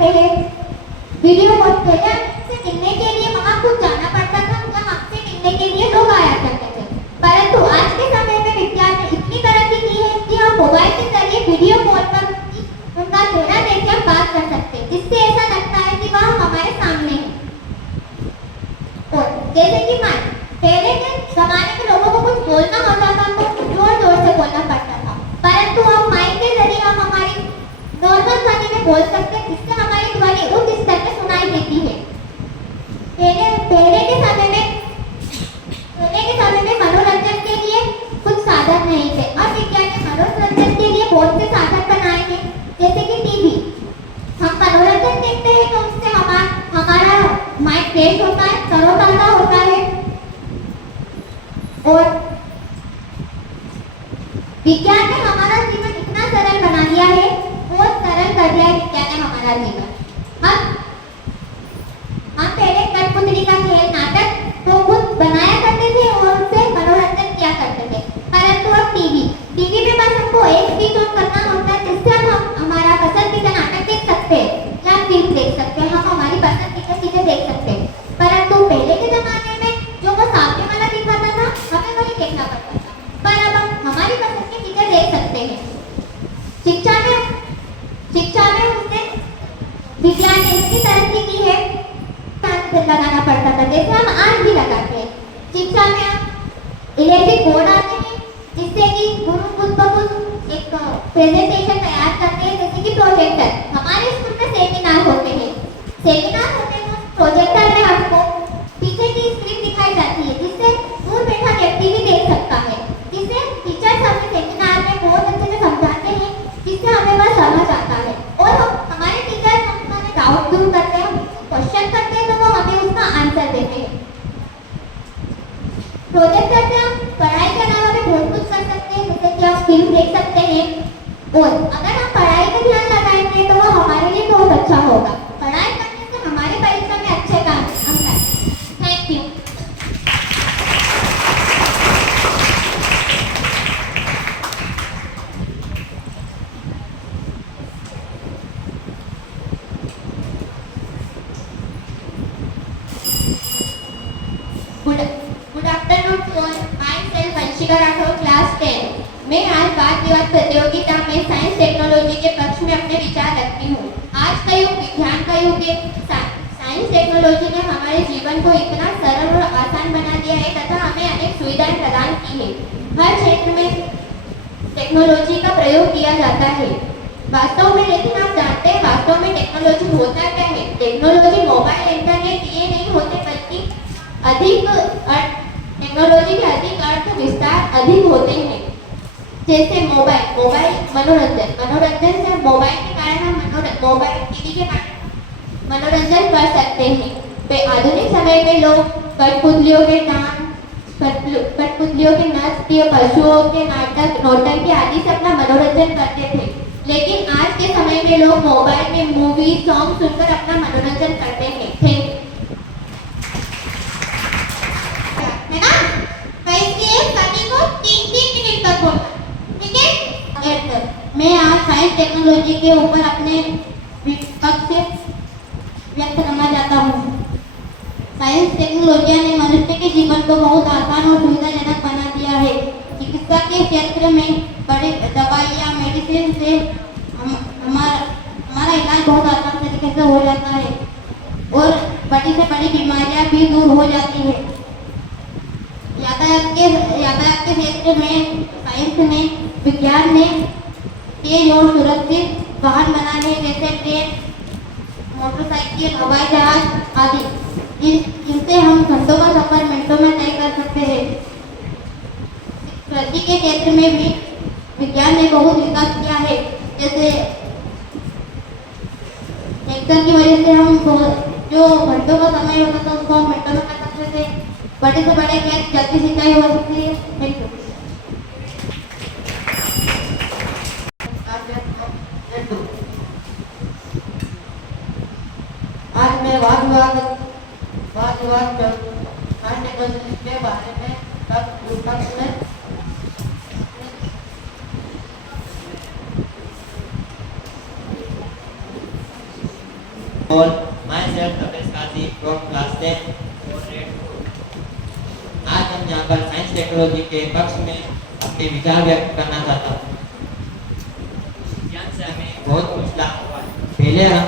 सकते हैं। Video call पहले से मिलने के लिए वहाँ खुद जाना पड़ता था या हमसे मिलने के लिए लोग आया करते थे, परंतु आज के समय में विज्ञान ने इतनी तरक्की की है कि हम मोबाइल के जरिए वीडियो कॉल पर उनका चेहरा देख कर बात कर सकते हैं, जिससे ऐसा लगता है कि वह हमारे सामने है। और जैसे कि पहले के जमाने के लोगों को कुछ बोलना होता था तो जोर जोर से बोलना पड़ता था, परंतु अब माइक के जरिए हम हमारी नॉर्मल ध्वनि में बोल सकते हैं, जिससे हमारी ध्वनि उच्च स्तर में सुनाई देती है। पहले के समय में मनोरंजन के लिए कुछ साधन नहीं थे। अब विज्ञान ने मनोरंजन के लिए बहुत से साधन बनाए हैं, जैसे कि टीवी। हम मनोरंजन देखते हैं तो उससे हमारा माइंड फ्रेश होता है, तरोताजा होता है। और विज्ञान ने हमारा जीवन इतना सरल बना दिया है, बहुत सरल कर दिया है विज्ञान ने हमारा जीवन। हम पहले कठपुतली का खेल, नाटक तो खुद बनाया करते थे और उससे मनोरंजन किया करते थे, परंतु अब टीवी में बस हमको एक स्विच ऑन करना होता है, जिससे हम हमारा पसंदीदा नाटक देख सकते हैं या फिल्म देख सकते हैं, हम हमारी पसंदीदा चीजें देख सकते हैं। परंतु पहले के जमाने में जो वो सामने वाला दिखाता था हमें वही देखना पड़ता था, पर अब हम हमारी पसंद की चीजें देख सकते हैं। शिक्षा में उसने विज्ञान ने इतनी तरक्की की है, लगाना पड़ता था, जैसे हम आज भी लगाते हैं। शिक्षा में हम इलेक्ट्रिक बोर्ड आते हैं, जिससे कि गुरु खुद ब खुद एक प्रेजेंटेशन तैयार करते हैं, जैसे कि प्रोजेक्टर। हमारे स्कूल में सेमिनार होते हैं, प्रोजेक्टर में हमको पीछे की स्क्रीन दिखाई जाती है, जिससे दूर बैठा व्यक्ति भी देख सकता है, जिससे टीचर्स हमें सेमिनार में बहुत अच्छे से समझाते हैं, जिससे हमें वह समझ आता है। और हमारे टीचर्स हमारे डाउट दूर करते हैं, क्वेश्चन करते हैं तो वो हमें उसका आंसर देते हैं। प्रोजेक्टर से हम पढ़ाई के अलावा भी बहुत कुछ कर सकते हैं, जैसे कि हम फिल्म देख सकते हैं। और अगर हम पढ़ाई में ध्यान लगाएंगे तो वो हमारे लिए बहुत अच्छा होगा। पढ़ाई करने से हमारे परीक्षा में अच्छे काम अंक आए। Thank you. Good afternoon to all. Myself Vanshika Rathore, class 10। मैं आज वाद विवाद प्रतियोगिता में साइंस टेक्नोलॉजी के पक्ष में अपने विचार रखती हूँ। आज का युग विज्ञान का युग है। साइंस टेक्नोलॉजी ने हमारे जीवन को इतना सरल और आसान बना दिया है तथा हमें अनेक सुविधाएं प्रदान की है। हर क्षेत्र में टेक्नोलॉजी का प्रयोग किया जाता है वास्तव में, लेकिन आप जानते हैं वास्तव में टेक्नोलॉजी होता क्या है? टेक्नोलॉजी मोबाइल, इंटरनेट ये नहीं होते, बल्कि टेक्नोलॉजी के अधिक अर्थ विस्तार अधिक होते हैं। जैसे मोबाइल मनोरंजन से मोबाइल के कारण हम मोबाइल टीवी के कारण मनोरंजन कर सकते हैं। आधुनिक समय में लोग कठपुतलियों के नृत्य, पशुओं के नाटक, नौटंकी आदि से अपना मनोरंजन करते थे, लेकिन आज के समय में लोग मोबाइल में मूवी, सॉन्ग सुनकर अपना मनोरंजन करते हैं। Thank you. है ना? तो इसलिए सभी को 3-3 मिनट तक बोलना, ठीक है? मैं आज साइंस टेक्नोलॉजी के ऊपर अपने पक्ष से व्यक्त करना चाहता हूँ। साइंस टेक्नोलॉजी ने मनुष्य के जीवन को बहुत आसान और सुविधाजनक बना दिया है। चिकित्सा के क्षेत्र में बड़ी दवाइयाँ, मेडिसिन से हमारा इलाज बहुत आसान तरीके से हो जाता है और बड़ी से बड़ी बीमारियाँ भी दूर हो जाती है। यातायात के क्षेत्र में साइंस ने, विज्ञान ने तेज और सुरक्षित वाहन बनाए हैं, जैसे ट्रेन, मोटरसाइकिल, हवाई जहाज आदि। इनसे हम घंटों का सफर मिनटों में तय कर सकते हैं। कृषि के क्षेत्र में भी विज्ञान ने बहुत विकास किया है, जैसे ट्रैक्टर की वजह से हम जो घंटों का समय होता था उसको हम मिनटों में कर सकते थे। बड़े से बड़े खेत जल्दी सिंचाई हो सकती है। Thank you. आज मैं वाद विवाद टेक्नोलॉजी के बारे में All myself Tapesh Kasi from class 10 for grade 4. आज हम यहाँ पर साइंस टेक्नोलॉजी के पक्ष में अपने विचार व्यक्त करना चाहता हूँ। विज्ञान से हमें बहुत कुछ लाभ हुआ है। पहले हम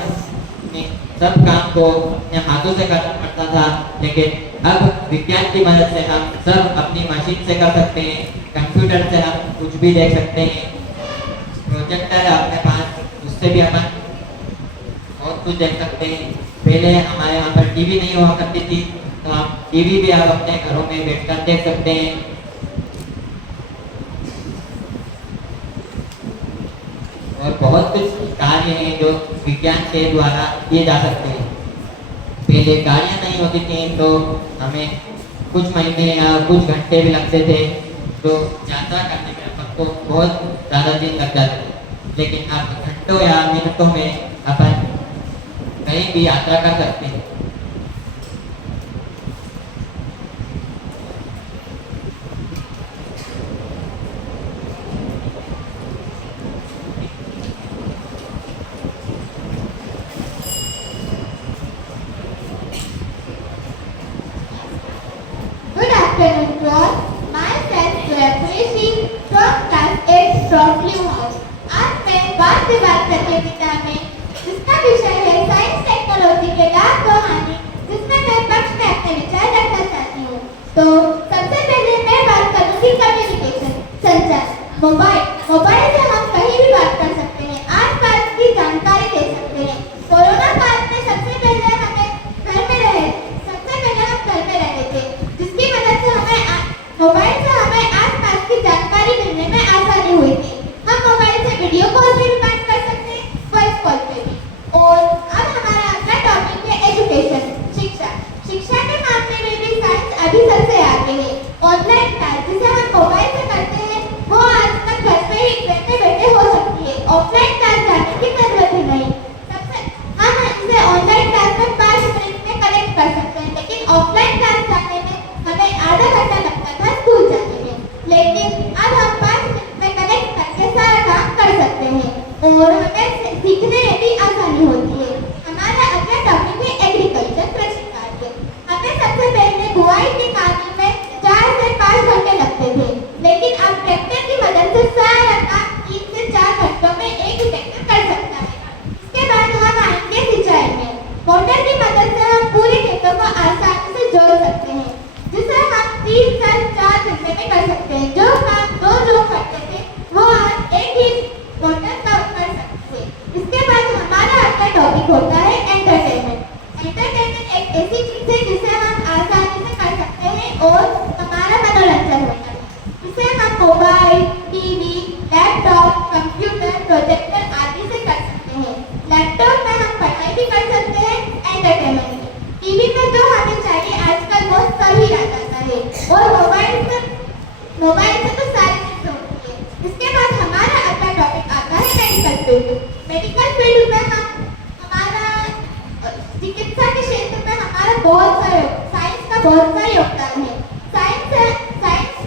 अपने सब काम को अपने हाथों से करना पड़ता था, लेकिन अब विज्ञान की मदद से हम सब अपनी मशीन से कर सकते हैं। कंप्यूटर से हम कुछ भी देख सकते हैं। प्रोजेक्टर है अपने पास, उससे भी अपन बहुत कुछ देख सकते हैं। पहले हमारे यहाँ पर टीवी नहीं हुआ करती थी, तो हम टीवी भी आप अपने घरों में बैठकर देख सकते हैं। और बहुत कुछ कार्य हैं जो विज्ञान के द्वारा किए जा सकते हैं। पहले गाड़ियाँ नहीं होती थी तो हमें कुछ महीने या कुछ घंटे भी लगते थे, तो यात्रा करने में अपन को बहुत ज़्यादा दिन लग जाते थे। लेकिन अब घंटों या मिनटों में अपन कहीं भी यात्रा कर सकते हैं। Good afternoon to all. Myself Jayashree Singh from class 8 from Blue House. आज मैं वाद विवाद प्रतियोगिता में जिसका विषय है साइंस टेक्नोलॉजी के लाभ व हानि, जिसमें मैं पक्ष में अपने विचार रखना चाहती हूँ। तो सबसे पहले मैं बात करूँगी कम्युनिकेशन, संचार। मोबाइल से हम कहीं भी बात कर सकते हैं, आस-पास की जानकारी ले सकते हैं। कोरोना काल में सबसे पहले हम घर में रहे थे, जिसकी मदद से मोबाइल से हमें आस-पास की जानकारी मिलने में आसानी हुई थी। हम मोबाइल से वीडियो कॉल पे भी बात कर सकते हैं, वॉइस कॉल पे भी। और अब हमारा अगला टॉपिक है एजुकेशन, शिक्षा के मामले में भी साइंस अभी सबसे आगे है। ऑनलाइन क्लास जिसे हम मोबाइल से करते हैं, वो आजकल घर पे ही बैठे बैठे हो सकती है। ऑफलाइन क्लास जाने की जरूरत ही नहीं। हम इसे ऑनलाइन क्लास में 5 मिनट में कनेक्ट कर सकते हैं, लेकिन ऑफलाइन क्लास जाने में हमें आधा घंटा लगता था स्कूल जाने में। लेकिन अब हम 5 मिनट में कनेक्ट करके सारा काम कर सकते हैं और हमें सीखने में भी आसानी होती है। हमारा अगला टॉपिक है एग्रीकल्चर, कृषि कार्य। हमें सबसे पहले बुआई के कार्य में 4 से 5 घंटे लगते थे, लेकिन अब ट्रैक्टर की मदद से सारा काम 3 से 4 घंटों में एक ही ट्रैक्टर कर सकता है। इसके बाद हम आएंगे सिंचाई में। मोटर की मदद से हम पूरे खेतों को आसानी से जोड़ सकते हैं, जिसे हम 3 से 4 घंटे में कर सकते हैं। जो काम 2 लोग करते थे, वो आज एक ही मोटर का कर सकते हैं। इसके बाद हमारा अगला टॉपिक होता है एंटरटेनमेंट। एंटरटेनमेंट एक ऐसी चीज है जिसे हम आसानी से कर सकते हैं और हमारा मनोरंजन होता है। इसे हम mobile, TV, laptop, computer, projector आदि से कर सकते हैं। लैपटॉप में हम पढ़ाई भी कर सकते हैं, एंटरटेनमेंट में। टीवी में जो हमें चाहिए आजकल वो सभी आ जाता है, और मोबाइल से तो सारी चीजें होती है। इसके बाद हमारा अगला टॉपिक आता है मेडिकल फील्ड। मेडिकल फील्ड में हमारा चिकित्सा के क्षेत्र में हमारा साइंस का बहुत सारा योगदान है। साइंस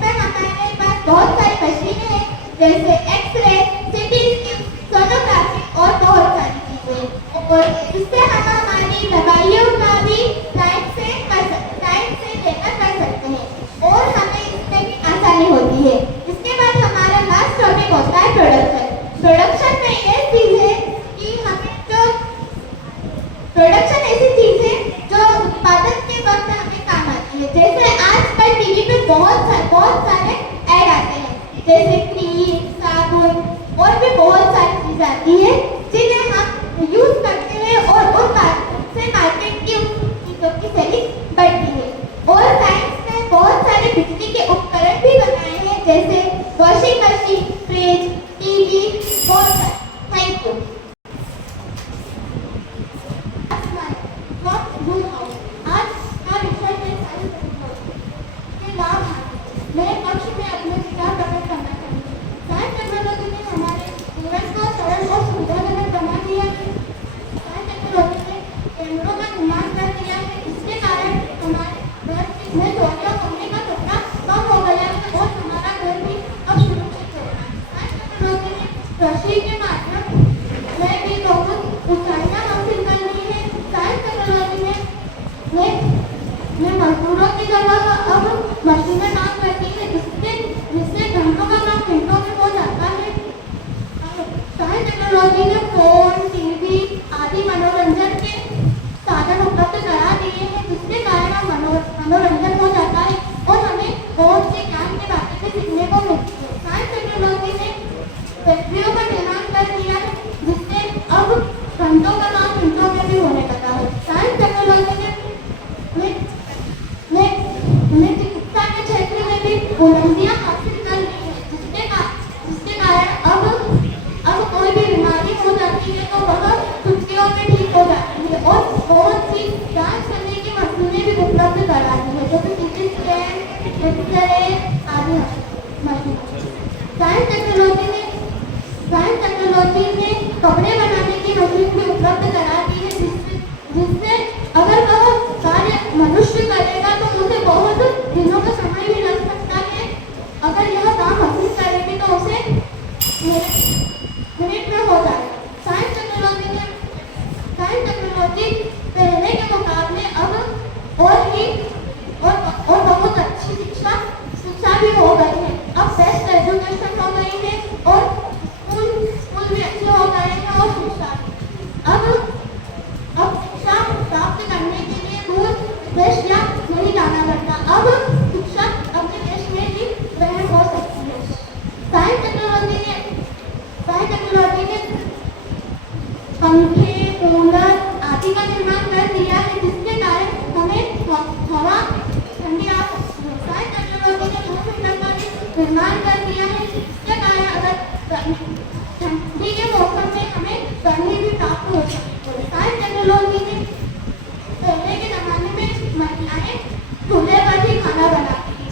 में हमारे पास बहुत सारी मशीनें हैं, जैसे एक्सरे, सीटी स्कैन, सोनोग्राफी और बहुत सारी चीजें। और इससे हम हमारी दवाइयों का भी साइंस से लेकर कर सकते हैं और हमें इसमें भी आसानी होती है। इसके बाद हमारा लास्ट टॉपिक होता है प्रोडक्शन में ये चीज है कि प्रोडक्शन ऐसी चीज है जो उत्पादन के वक्त हमें काम आती है। जैसे आजकल टीवी पे बहुत सारे ऐड आते हैं, जैसे क्रीम, साबुन और भी बहुत सारी चीजें आती है, जिन्हें हम यूज करते हैं और उन से मार्केट की चीजों की सेलिंग बढ़ती है। और साइंस ने बहुत सारे बिजली के उपकरण भी बनाए हैं, जैसे वॉशिंग मशीन, फ्रिज, टीवी, बहुत सारे। Thank you. आज का विषय है साइंस टेक्नोलॉजी के लाभ हानि। मेरे पक्ष में अपने विचार प्रकट करना चाहिए। साइंस टेक्नोलॉजी ने हमारे जीवन को सरल और सुविधाजनक बना दिया जगह अब मशीनें काम करती है जिससे घंटों का काम मिनटों में हो जाता है। साइंस टेक्नोलॉजी ने फोन, टीवी आदि मनोरंजन के साधन उपलब्ध करा दिए हैं, जिसके कारण हम मनोरंजन हो जाता है और हमें बहुत से ज्ञान की बातें भी सीखने को मिलती है। साइंस टेक्नोलॉजी ने फैक्ट्रियों का निर्माण कर दिया है, जिससे अब घंटों का काम मिनटों में भी होने लगा है। साइंस टेक्नोलॉजी ने चिकित्सा के क्षेत्र में भी बुलंदियां हासिल कर ली है, जिसके कारण अब कोई भी बीमारी हो जाती है तो वह चुटकियों में ठीक हो जाती है और बहुत सी जांच करने की मशीनें भी उपलब्ध करा दी है, जैसे सीटी स्कैन, एक्सरे आदि मशीन। साइंस टेक्नोलॉजी ने कपड़े बनाने की मशीन भी उपलब्ध करा दी है, जिससे अगर वह कार्य मनुष्य करेगा तो उसे बहुत दिनों का समय भी लग सकता है। अगर यह काम मशीन करेगी तो उसे मिनट में हो जाएगा। साइंस टेक्नोलॉजी पहले के मुकाबले अब और बहुत अच्छी शिक्षा भी हो गई है। अब बेस्ट एजुकेशन हो गई है और स्कूल भी अच्छे हो गए हैं और शिक्षा अब शिक्षा प्राप्त करने के लिए दूर देश या नहीं जाना पड़ता। अब शिक्षा अपने देश में ही ग्रहण हो सकती है। साइंस टेक्नोलॉजी ने पंखे, कूलर आदि का निर्माण कर दिया है, जिसके कारण हमें हवा ठंडी आ सकती है। साइंस टेक्नोलॉजी ने रूम हीटर का भी निर्माण कर दिया है, जिसके कारण अगर ठंडी के मौसम में हमें गर्मी भी प्राप्त हो सकती है। साइंस टेक्नोलॉजी ने पहले के जमाने में महिलाएं चूल्हे पर ही खाना बनाती थी,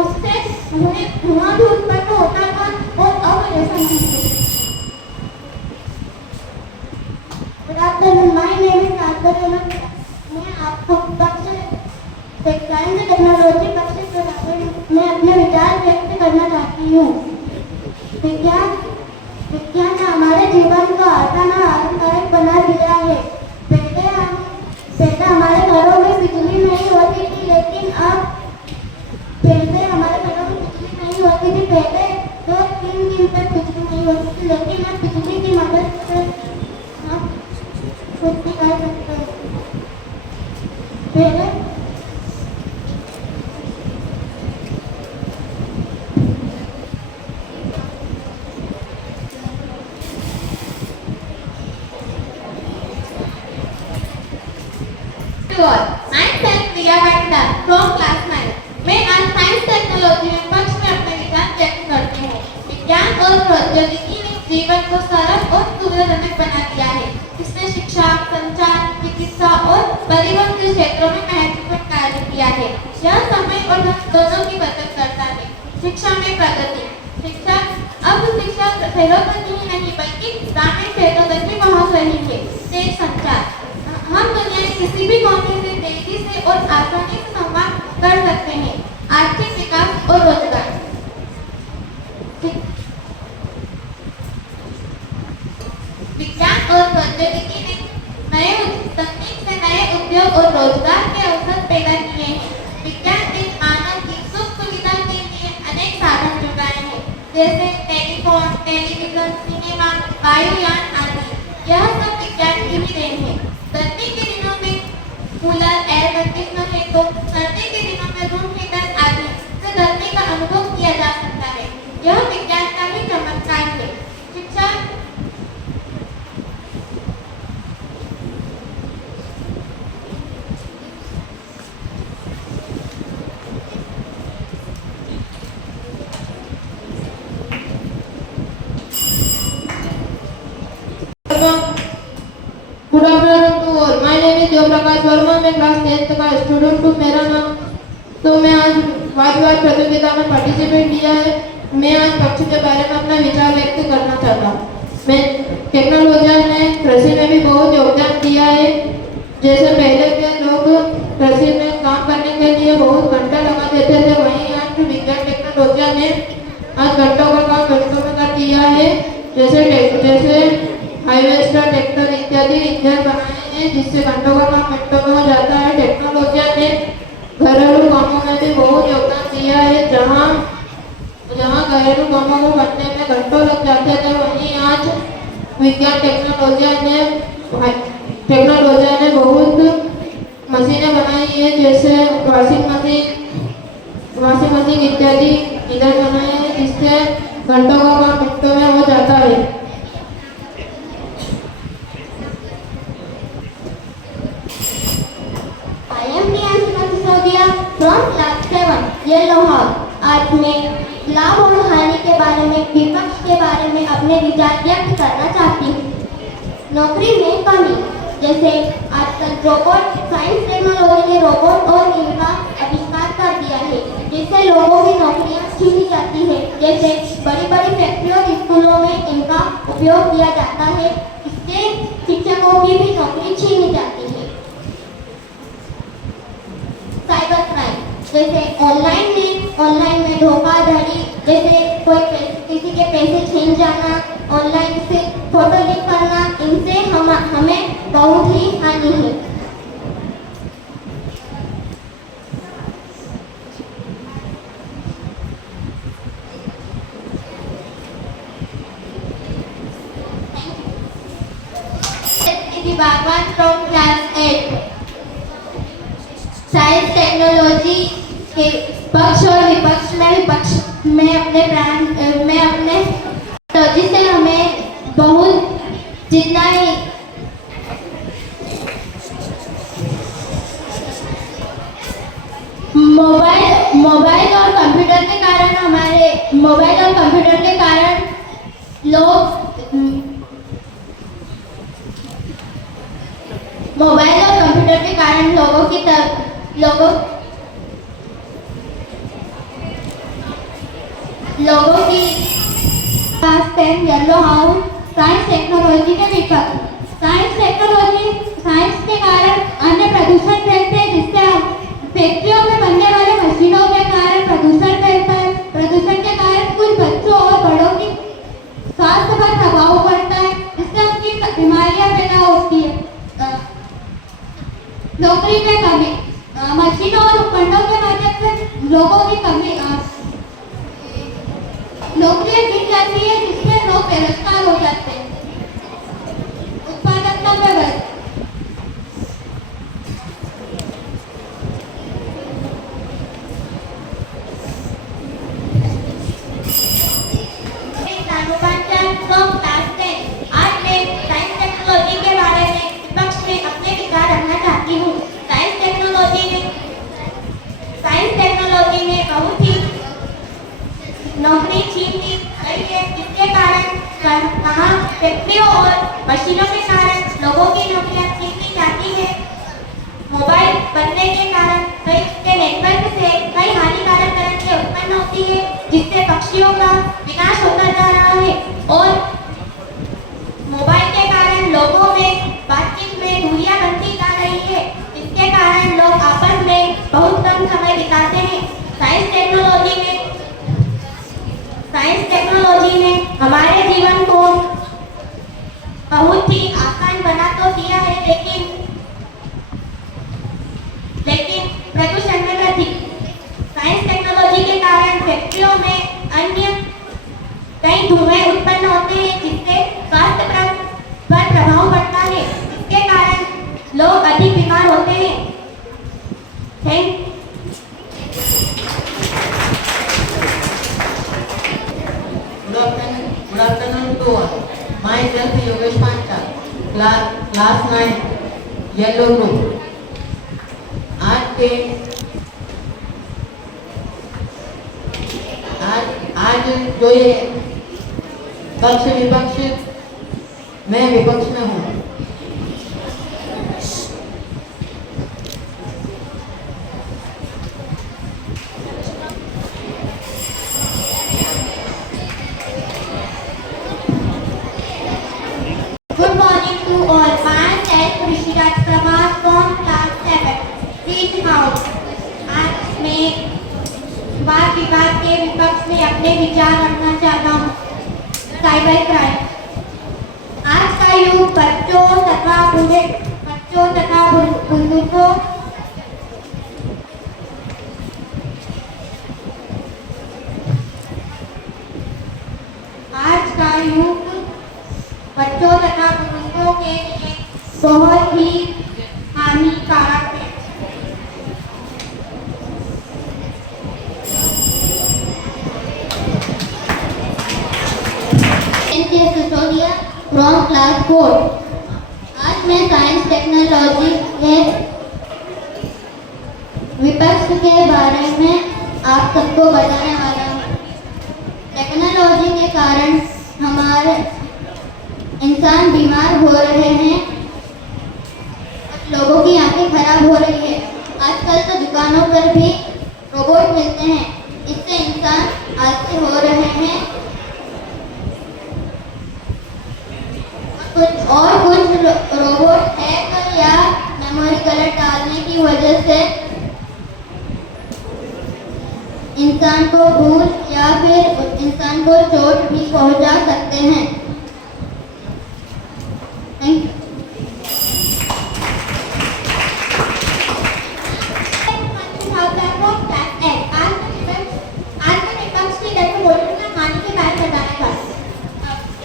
उससे उन्हें धुआं भी उत्पन्न होता था और अब ऐसा नहीं है। My name is Advarela. मैं आपको साइंस टेक्नोलॉजी पक्ष के बारे में अपने विचार व्यक्त करना चाहती हूँ। विज्ञान ने हमारे जीवन को आसान और आरामदायक बना दिया है। पहले हमारे घरों में बिजली नहीं होती थी, लेकिन अब पहले 2-3 दिन तक बिजली नहीं होती थी, लेकिन अब बिजली की मदद से हम खुद भी कर सकते हैं। पहले फ्रॉम क्लास 9 मैं आज साइंस टेक्नोलॉजी में पक्ष में अपने विचार व्यक्त करती हूँ। विज्ञान और प्रौद्योगिकी ने जीवन को सरल और सुविधाजनक बना दिया है। इसने शिक्षा, संचार, चिकित्सा और परिवहन के क्षेत्रों में महत्वपूर्ण कार्य किया है। यह समय और धन दोनों की बचत करता है। शिक्षा में प्रगति। शिक्षा शहरों तक ही नहीं बल्कि ग्रामीण क्षेत्रों तक भी पहुँच रही है। तेज संचार। हम दुनिया के किसी भी कोने से तेजी से और आसानी से संवाद कर सकते हैं। आर्थिक विकास और रोजगार। विज्ञान और प्रौद्योगिकी ने तकनीक से नए उद्योग और रोजगार के अवसर पैदा किए हैं। विज्ञान ने मानव की सुख सुविधा के लिए अनेक साधन जुटाए हैं, जैसे टेलीफोन, टेलीविजन, सिनेमा, वायुयान आदि। यह सब विज्ञान की भी देन है। गर्मी के दिनों में कूलर, एयर कंडीशनर है तो सर्दी के दिनों में रूम हीटर आदि से गर्मी का अनुभव किया जा सकता है। यह विज्ञान का ही चमत्कार है। शिक्षा good afternoon to all. My name is Jayprakash Verma. मैं क्लास 10th का स्टूडेंट हूँ। मेरा नाम तो मैं आज वाद विवाद प्रतियोगिता में पार्टिसिपेट किया है। मैं आज पक्ष के बारे में अपना विचार व्यक्त करना चाहता हूँ। मैं टेक्नोलॉजी ने कृषि में भी बहुत योगदान दिया है। जैसे पहले के लोग कृषि में काम करने के लिए बहुत घंटा लगा देते थे, वहीं आज विज्ञान टेक्नोलॉजी ने आज घंटों का काम घंटों में कर दिया है। जैसे हार्वेस्टर, ट्रैक्टर इत्यादि इंजन बनाए हैं, जिससे घंटों का काम मिनटों में हो जाता है। टेक्नोलॉजी ने घरेलू कामों में घरेलू कामों को करने में घंटों लग जाते थे, वहीं आज विज्ञान टेक्नोलॉजी ने बहुत मशीनें बनाई है, जैसे वॉशिंग मशीन इत्यादि इधर बनाए हैं, जिससे घंटों का काम मिनटों में हो जाता है। I am Priyanka Sisodia from class 7 Yellow House। आज मैं लाभ और हानि के बारे में, विपक्ष के बारे में अपने विचार व्यक्त करना चाहती हूँ। नौकरी में कमी, जैसे आजकल रोबोट, साइंस टेक्नोलॉजी ने रोबोट और इनका आविष्कार कर दिया है, जिससे लोगों की नौकरियां छीनी जाती है। जैसे बड़ी बड़ी फैक्ट्रियों, स्कूलों में इनका उपयोग किया जाता है, इससे शिक्षकों की भी नौकरी छीनी जाती है। साइबर क्राइम, जैसे ऑनलाइन में धोखाधड़ी, जैसे किसी के पैसे छीन जाना, ऑनलाइन से फोटो लीक करना, इनसे हमें बहुत ही हानि है। Bhagwan from class 8। Science technology के पक्ष और विपक्ष में अपने टेक्नोलॉजी से हमें बहुत जितना ही मोबाइल और कंप्यूटर के कारण लोग लोगों की class 10 yellow house science technology के विपक्ष। साइंस के कारण अन्य प्रदूषण फैलते हैं, जिससे फैक्ट्रियों में बनने वाले मशीनों के कारण प्रदूषण फैलता है। प्रदूषण के कारण कुछ बच्चों और बड़ों की स्वास्थ्य पर प्रभाव पड़ता है, जिससे उनकी बीमारियां पैदा होती है। नौकरी में कमी, मशीनों और उपकरणों के माध्यम से लोगों की नौकरियां गिर जाती है, जिससे लोग बेरोजगार हो जाते हैं। उत्पादकता में वृद्धि, आज मैं साइंस टेक्नोलॉजी के बारे में विपक्ष में अपने विचार रखना चाहती हूँ। साइंस टेक्नोलॉजी ने बहुत ही नौकरी छीन ली है, जिसके कारण कहाँ फैक्ट्रियों और मशीनों के कारण लोगों की नौकरियां छीन ली जाती है। मोबाइल बनने के कारण कई के नेटवर्क से कई हानिकारक करंटें उत्पन्न होती है, जिससे पक्षियों का विनाश होता जा रहा है। और मोबाइल के कारण लोगों में बातचीत में दूरियां बनती जा रही है, जिसके कारण लोग आपस में बहुत कम समय बिताते हैं। साइंस टेक्नोलॉजी ने हमारे जीवन को बहुत ही आसान बना तो दिया है, लेकिन प्रदूषण में वृद्धि। साइंस टेक्नोलॉजी के कारण फैक्ट्रियों में अन्य कई धुएं उत्पन्न होते हैं, जिससे स्वास्थ्य पर प्रभाव पड़ता है। इसके कारण लोग अधिक बीमार होते हैं। Thank you. Good afternoon to all. Myself Yogesh Panchal, class 9 Yellow Group। आज जो ये पक्ष विपक्ष, मैं विपक्ष में हूँ। Good morning to all. Myself Rishiraj Prabhat from class 7 Green House। आज मैं वाद विवाद के विपक्ष में अपने विचार रखना चाहता हूँ। साइबर क्राइम, आज का युग बच्चों तथा बुजुर्गों बहुत ही हानिकारक है। Sisodia from class 4। आज मैं साइंस टेक्नोलॉजी के विपक्ष के बारे में आप सबको बताने वाला हूँ। टेक्नोलॉजी के कारण हमारे इंसान बीमार हो रहे हैं, लोगों की आंखें खराब हो रही है। आजकल तो दुकानों पर भी रोबोट मिलते हैं, इससे इंसान आलसी हो रहे हैं। कुछ रोबोट हैक या मेमोरी गलत डालने की वजह से इंसान को भूल या फिर इंसान को चोट भी पहुंचा सकते हैं। Thank you. आज मैं विपक्ष की दर को बोलूंगा हानि के बारे में बताना चाहती हूँ।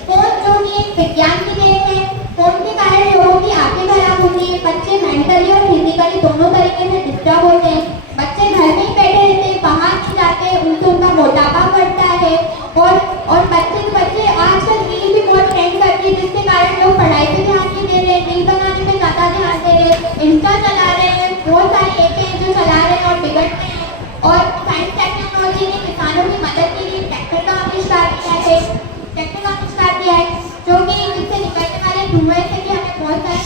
फोन जो कि एक विज्ञान की देन है, फोन के कारण लोगों की आंखें खराब होती है, बच्चे मेंटली और फिजिकली दोनों तरीके से डिस्टर्ब होते हैं। बच्चे घर में ही बैठे रहते हैं, बाहर नहीं जाते, उनसे उनका मोटापा बढ़ता है। और बच्चे आजकल रील भी बहुत ट्रेंड करती है, जिसके कारण लोग पढ़ाई पे ध्यान नहीं दे रहे, रील बनाने में ज़्यादा ध्यान दे रहे हैं, इंस्टा चला रहे हैं, बहुत सारी ऐपें हैं जो चला रहे हैं और बिगड़ रहे हैं। और साइंस टेक्नोलॉजी ने किसानों की मदद के लिए ट्रैक्टर का आविष्कार किया है, जो कि जिससे निकलने वाले धुएं से भी हमें बहुत सारे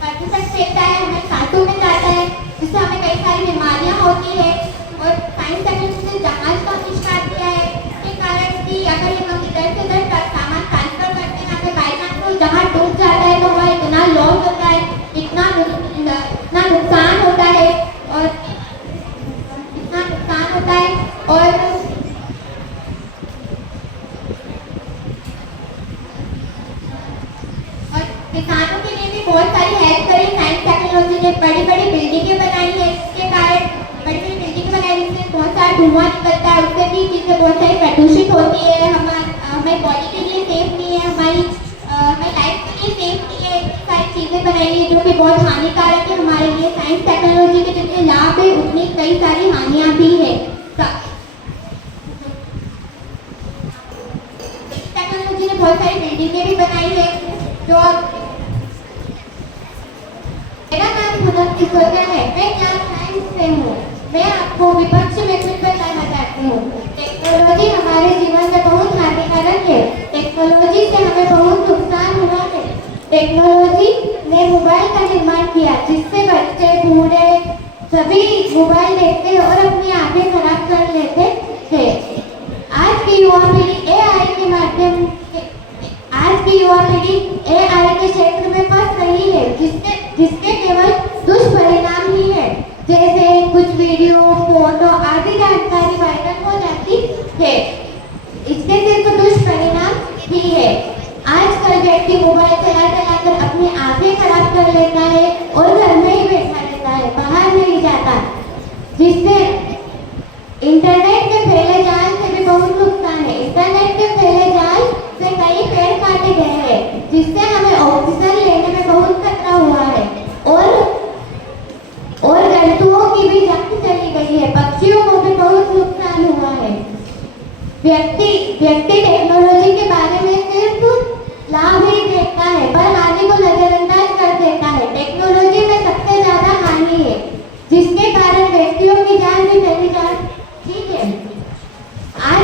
प्रदूषण फैलता है, हमें सांसों में जाता है, जिससे हमें कई सारी बीमारियां होती है। और साइंस टेक्नोलॉजी ने जहाज का आविष्कार किया है, इसके कारण कि अगर हम इधर से उधर सामान ट्रांसफर करते हैं, हमें बाई चांस को जहाँ डूब जाता है तो हमारा इतना लॉस होता है, इतना नुकसान होता है और किसानों के लिए भी बहुत सारी हेल्प करी साइंस टेक्नोलॉजी ने। बड़ी बड़ी बिल्डिंगें बनाई है, जिसके कारण बड़ी बड़ी बिल्डिंग बनाई जिससे बहुत सारा धुआं निकलता है, उससे भी चीज़ें बहुत सारी प्रदूषित होती है, हमारी बॉडी के लिए सेफ नहीं है, हमारी लाइफ के लिए सेफ नहीं है। इतनी सारी चीज़ें बनाई है जो कि बहुत हानिकारक है हमारे लिए। साइंस टेक्नोलॉजी के जितने लाभ है उतनी कई सारी हानियाँ भी है। टेक्नोलॉजी ने बहुत सारी बिल्डिंगें भी बनाई है जो मेरा नाम पुनः सिसोदिया है, मैं क्लास 9 से हूँ। मैं आपको विपक्ष में कुछ बताना चाहती हूँ। टेक्नोलॉजी हमारे जीवन में बहुत हानिकारक है, टेक्नोलॉजी से हमें बहुत नुकसान हुआ है। टेक्नोलॉजी ने मोबाइल का निर्माण किया, जिससे बच्चे बूढ़े सभी मोबाइल देखते हैं और अपनी आंखें खराब कर लेते हैं। आज की युवा पीढ़ी AI के क्षेत्र में फंस रही है, जिसके केवल दुष्परिणाम ही है, जैसे कुछ वीडियो, फोटो आदि जानकारी वायरल हो जाती है। इसके सिर्फ दुष्परिणाम ही है। आजकल व्यक्ति मोबाइल चला कर अपनी आंखें खराब कर लेता है और घर में ही बैठा रहता है, बाहर नहीं जाता, जिससे इंटरनेट के फैले जाल से भी बहुत नुकसान है। इंटरनेट के फैले जाल से कई पेड़ काटे गए हैं, जिससे हमें ऑक्सीजन लेने में बहुत खतरा हुआ है और जंतुओं की भी जान चली गई है, पक्षियों को भी बहुत नुकसान हुआ है। व्यक्ति टेक्नोलॉजी के बारे में सिर्फ लाभ ही देखता है, पर हानि को नजरअंदाज कर देता है। टेक्नोलॉजी में सबसे ज्यादा हानि है, जिसके कारण व्यक्तियों की जान भी चली जाती है। आज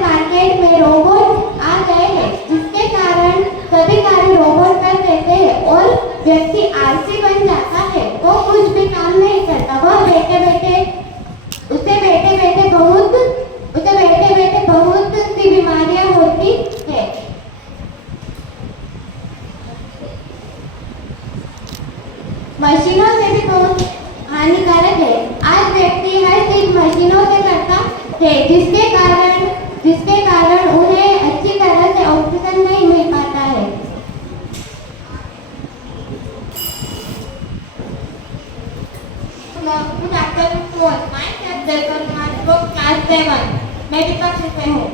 मार्केट में रोबोट आ गए हैं, जिसके कारण सभी कार्य रोबोट कर देते हैं और व्यक्ति आलसी बन जाता है। वो कुछ भी काम नहीं करता, वह बैठे बैठे बहुत सी बीमारियां होती है। मशीनों से भी बहुत हानिकारक है। आज व्यक्ति हर चीज मशीनों से करता है, जिसके कारण उन्हें अच्छी तरह से ऑक्सीजन नहीं मिल पाता है। Good afternoon to all. Myself class 7. मैं विपक्ष से हूँ।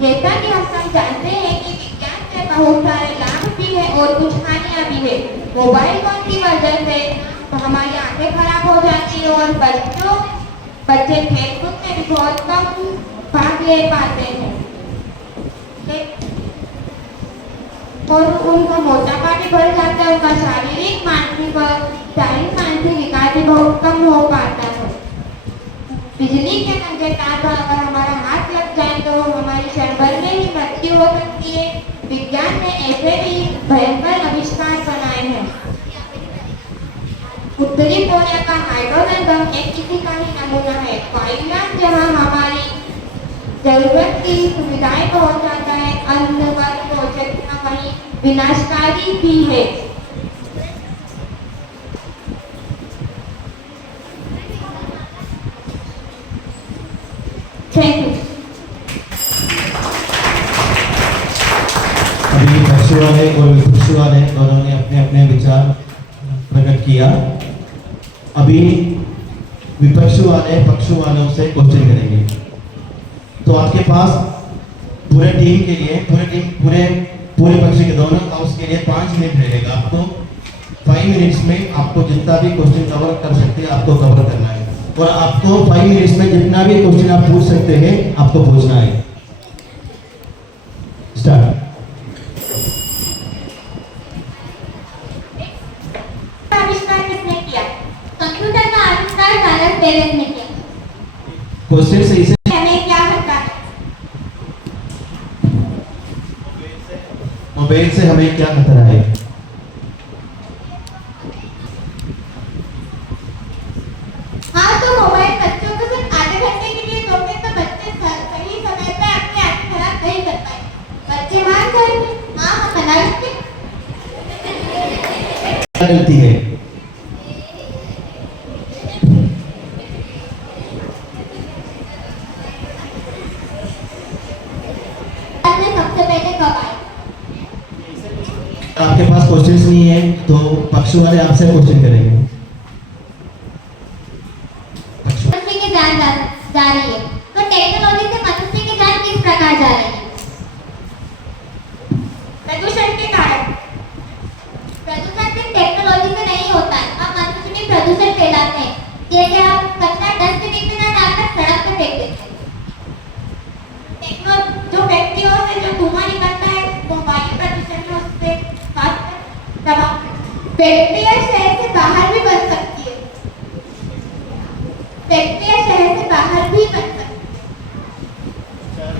जैसा कि हम सब जानते हैं कि विज्ञान के बहुत सारे लाभ भी है और कुछ हानियां भी है। मोबाइल फोन की वजह से तो हमारी आंखें खराब हो जाती है और बच्चे खेलकूद में भी बहुत कम भाग ले पाते हैं और उनका मोटापा भी बढ़ जाता है, उनका शारीरिक मानसिक विकास भी बहुत कम हो पाता है। बिजली के नंगे तार पर अगर हमारा हाथ लग जाए तो हमारी क्षण भर में ही मृत्यु हो सकती है। विज्ञान ने ऐसे भी भयंकर आविष्कार बनाए हैं। उत्तरी कोरिया का हाइड्रोजन बम एक इसी का ही नमूना है। फाइनलैंड जहां हमारी जरूरत की सुविधाएं पहुंचाता है, अंधकार प्रोजेक्ट वही विनाशकारी भी है। Thank you. अभी पक्ष वाले और विपक्ष वाले दोनों ने अपने अपने विचार प्रकट किया। अभी विपक्ष वाले पक्ष वालों से क्वेश्चन करेंगे। तो आपके पास पूरे टीम के लिए पूरे पक्ष के दोनों हाउस के लिए 5 मिनट रहेगा। आपको 5 मिनट्स में आपको जितना भी क्वेश्चन कवर कर सकते हैं आपको कवर करना है और आपको 5 मिनट्स में जितना भी क्वेश्चन आप पूछ सकते हैं आपको पूछना है। स्टार्ट। आविष्कार किसने किया? कंप्यूटर का आविष्कार चार्ल्स बेबेज ने किया। क्वेश्चन सही से हमें क्या होता है? मोबाइल से हमें क्या खतरा है? हाँ, तो मोबाइल बच्चों को सिर्फ आधे घंटे के लिए दोगे तो बच्चे सही समय पे अपनी आंखें खराब नहीं कर पाए। बच्चे मान जाएंगे। हाँ, हम बना लेंगे। क्या गलती है? आपने सबसे पहले कब आए? आपके पास क्वेश्चंस नहीं है तो पक्ष वाले आपसे क्वेश्चन करेंगे। मनुष्य की जान जा रही है, तो टेक्नोलॉजी से मनुष्य की जान किस प्रकार जा रही है? प्रदूषण के कारण। प्रदूषण सिर्फ टेक्नोलॉजी से नहीं होता है, हम मनुष्य भी प्रदूषण फैलाते हैं। जैसे हम कचरा डस्टबिन में ना डालकर सड़क पे फेंक देते हैं। जो फैक्ट्रियों से जो धुआं निकलता है वो वायु प्रदूषण में उससे खासकर प्रभाव। फैक्ट्रियां शहर से बाहर भी बन सकती है। फैक्ट्रियां शहर से बाहर भी बन सकती है।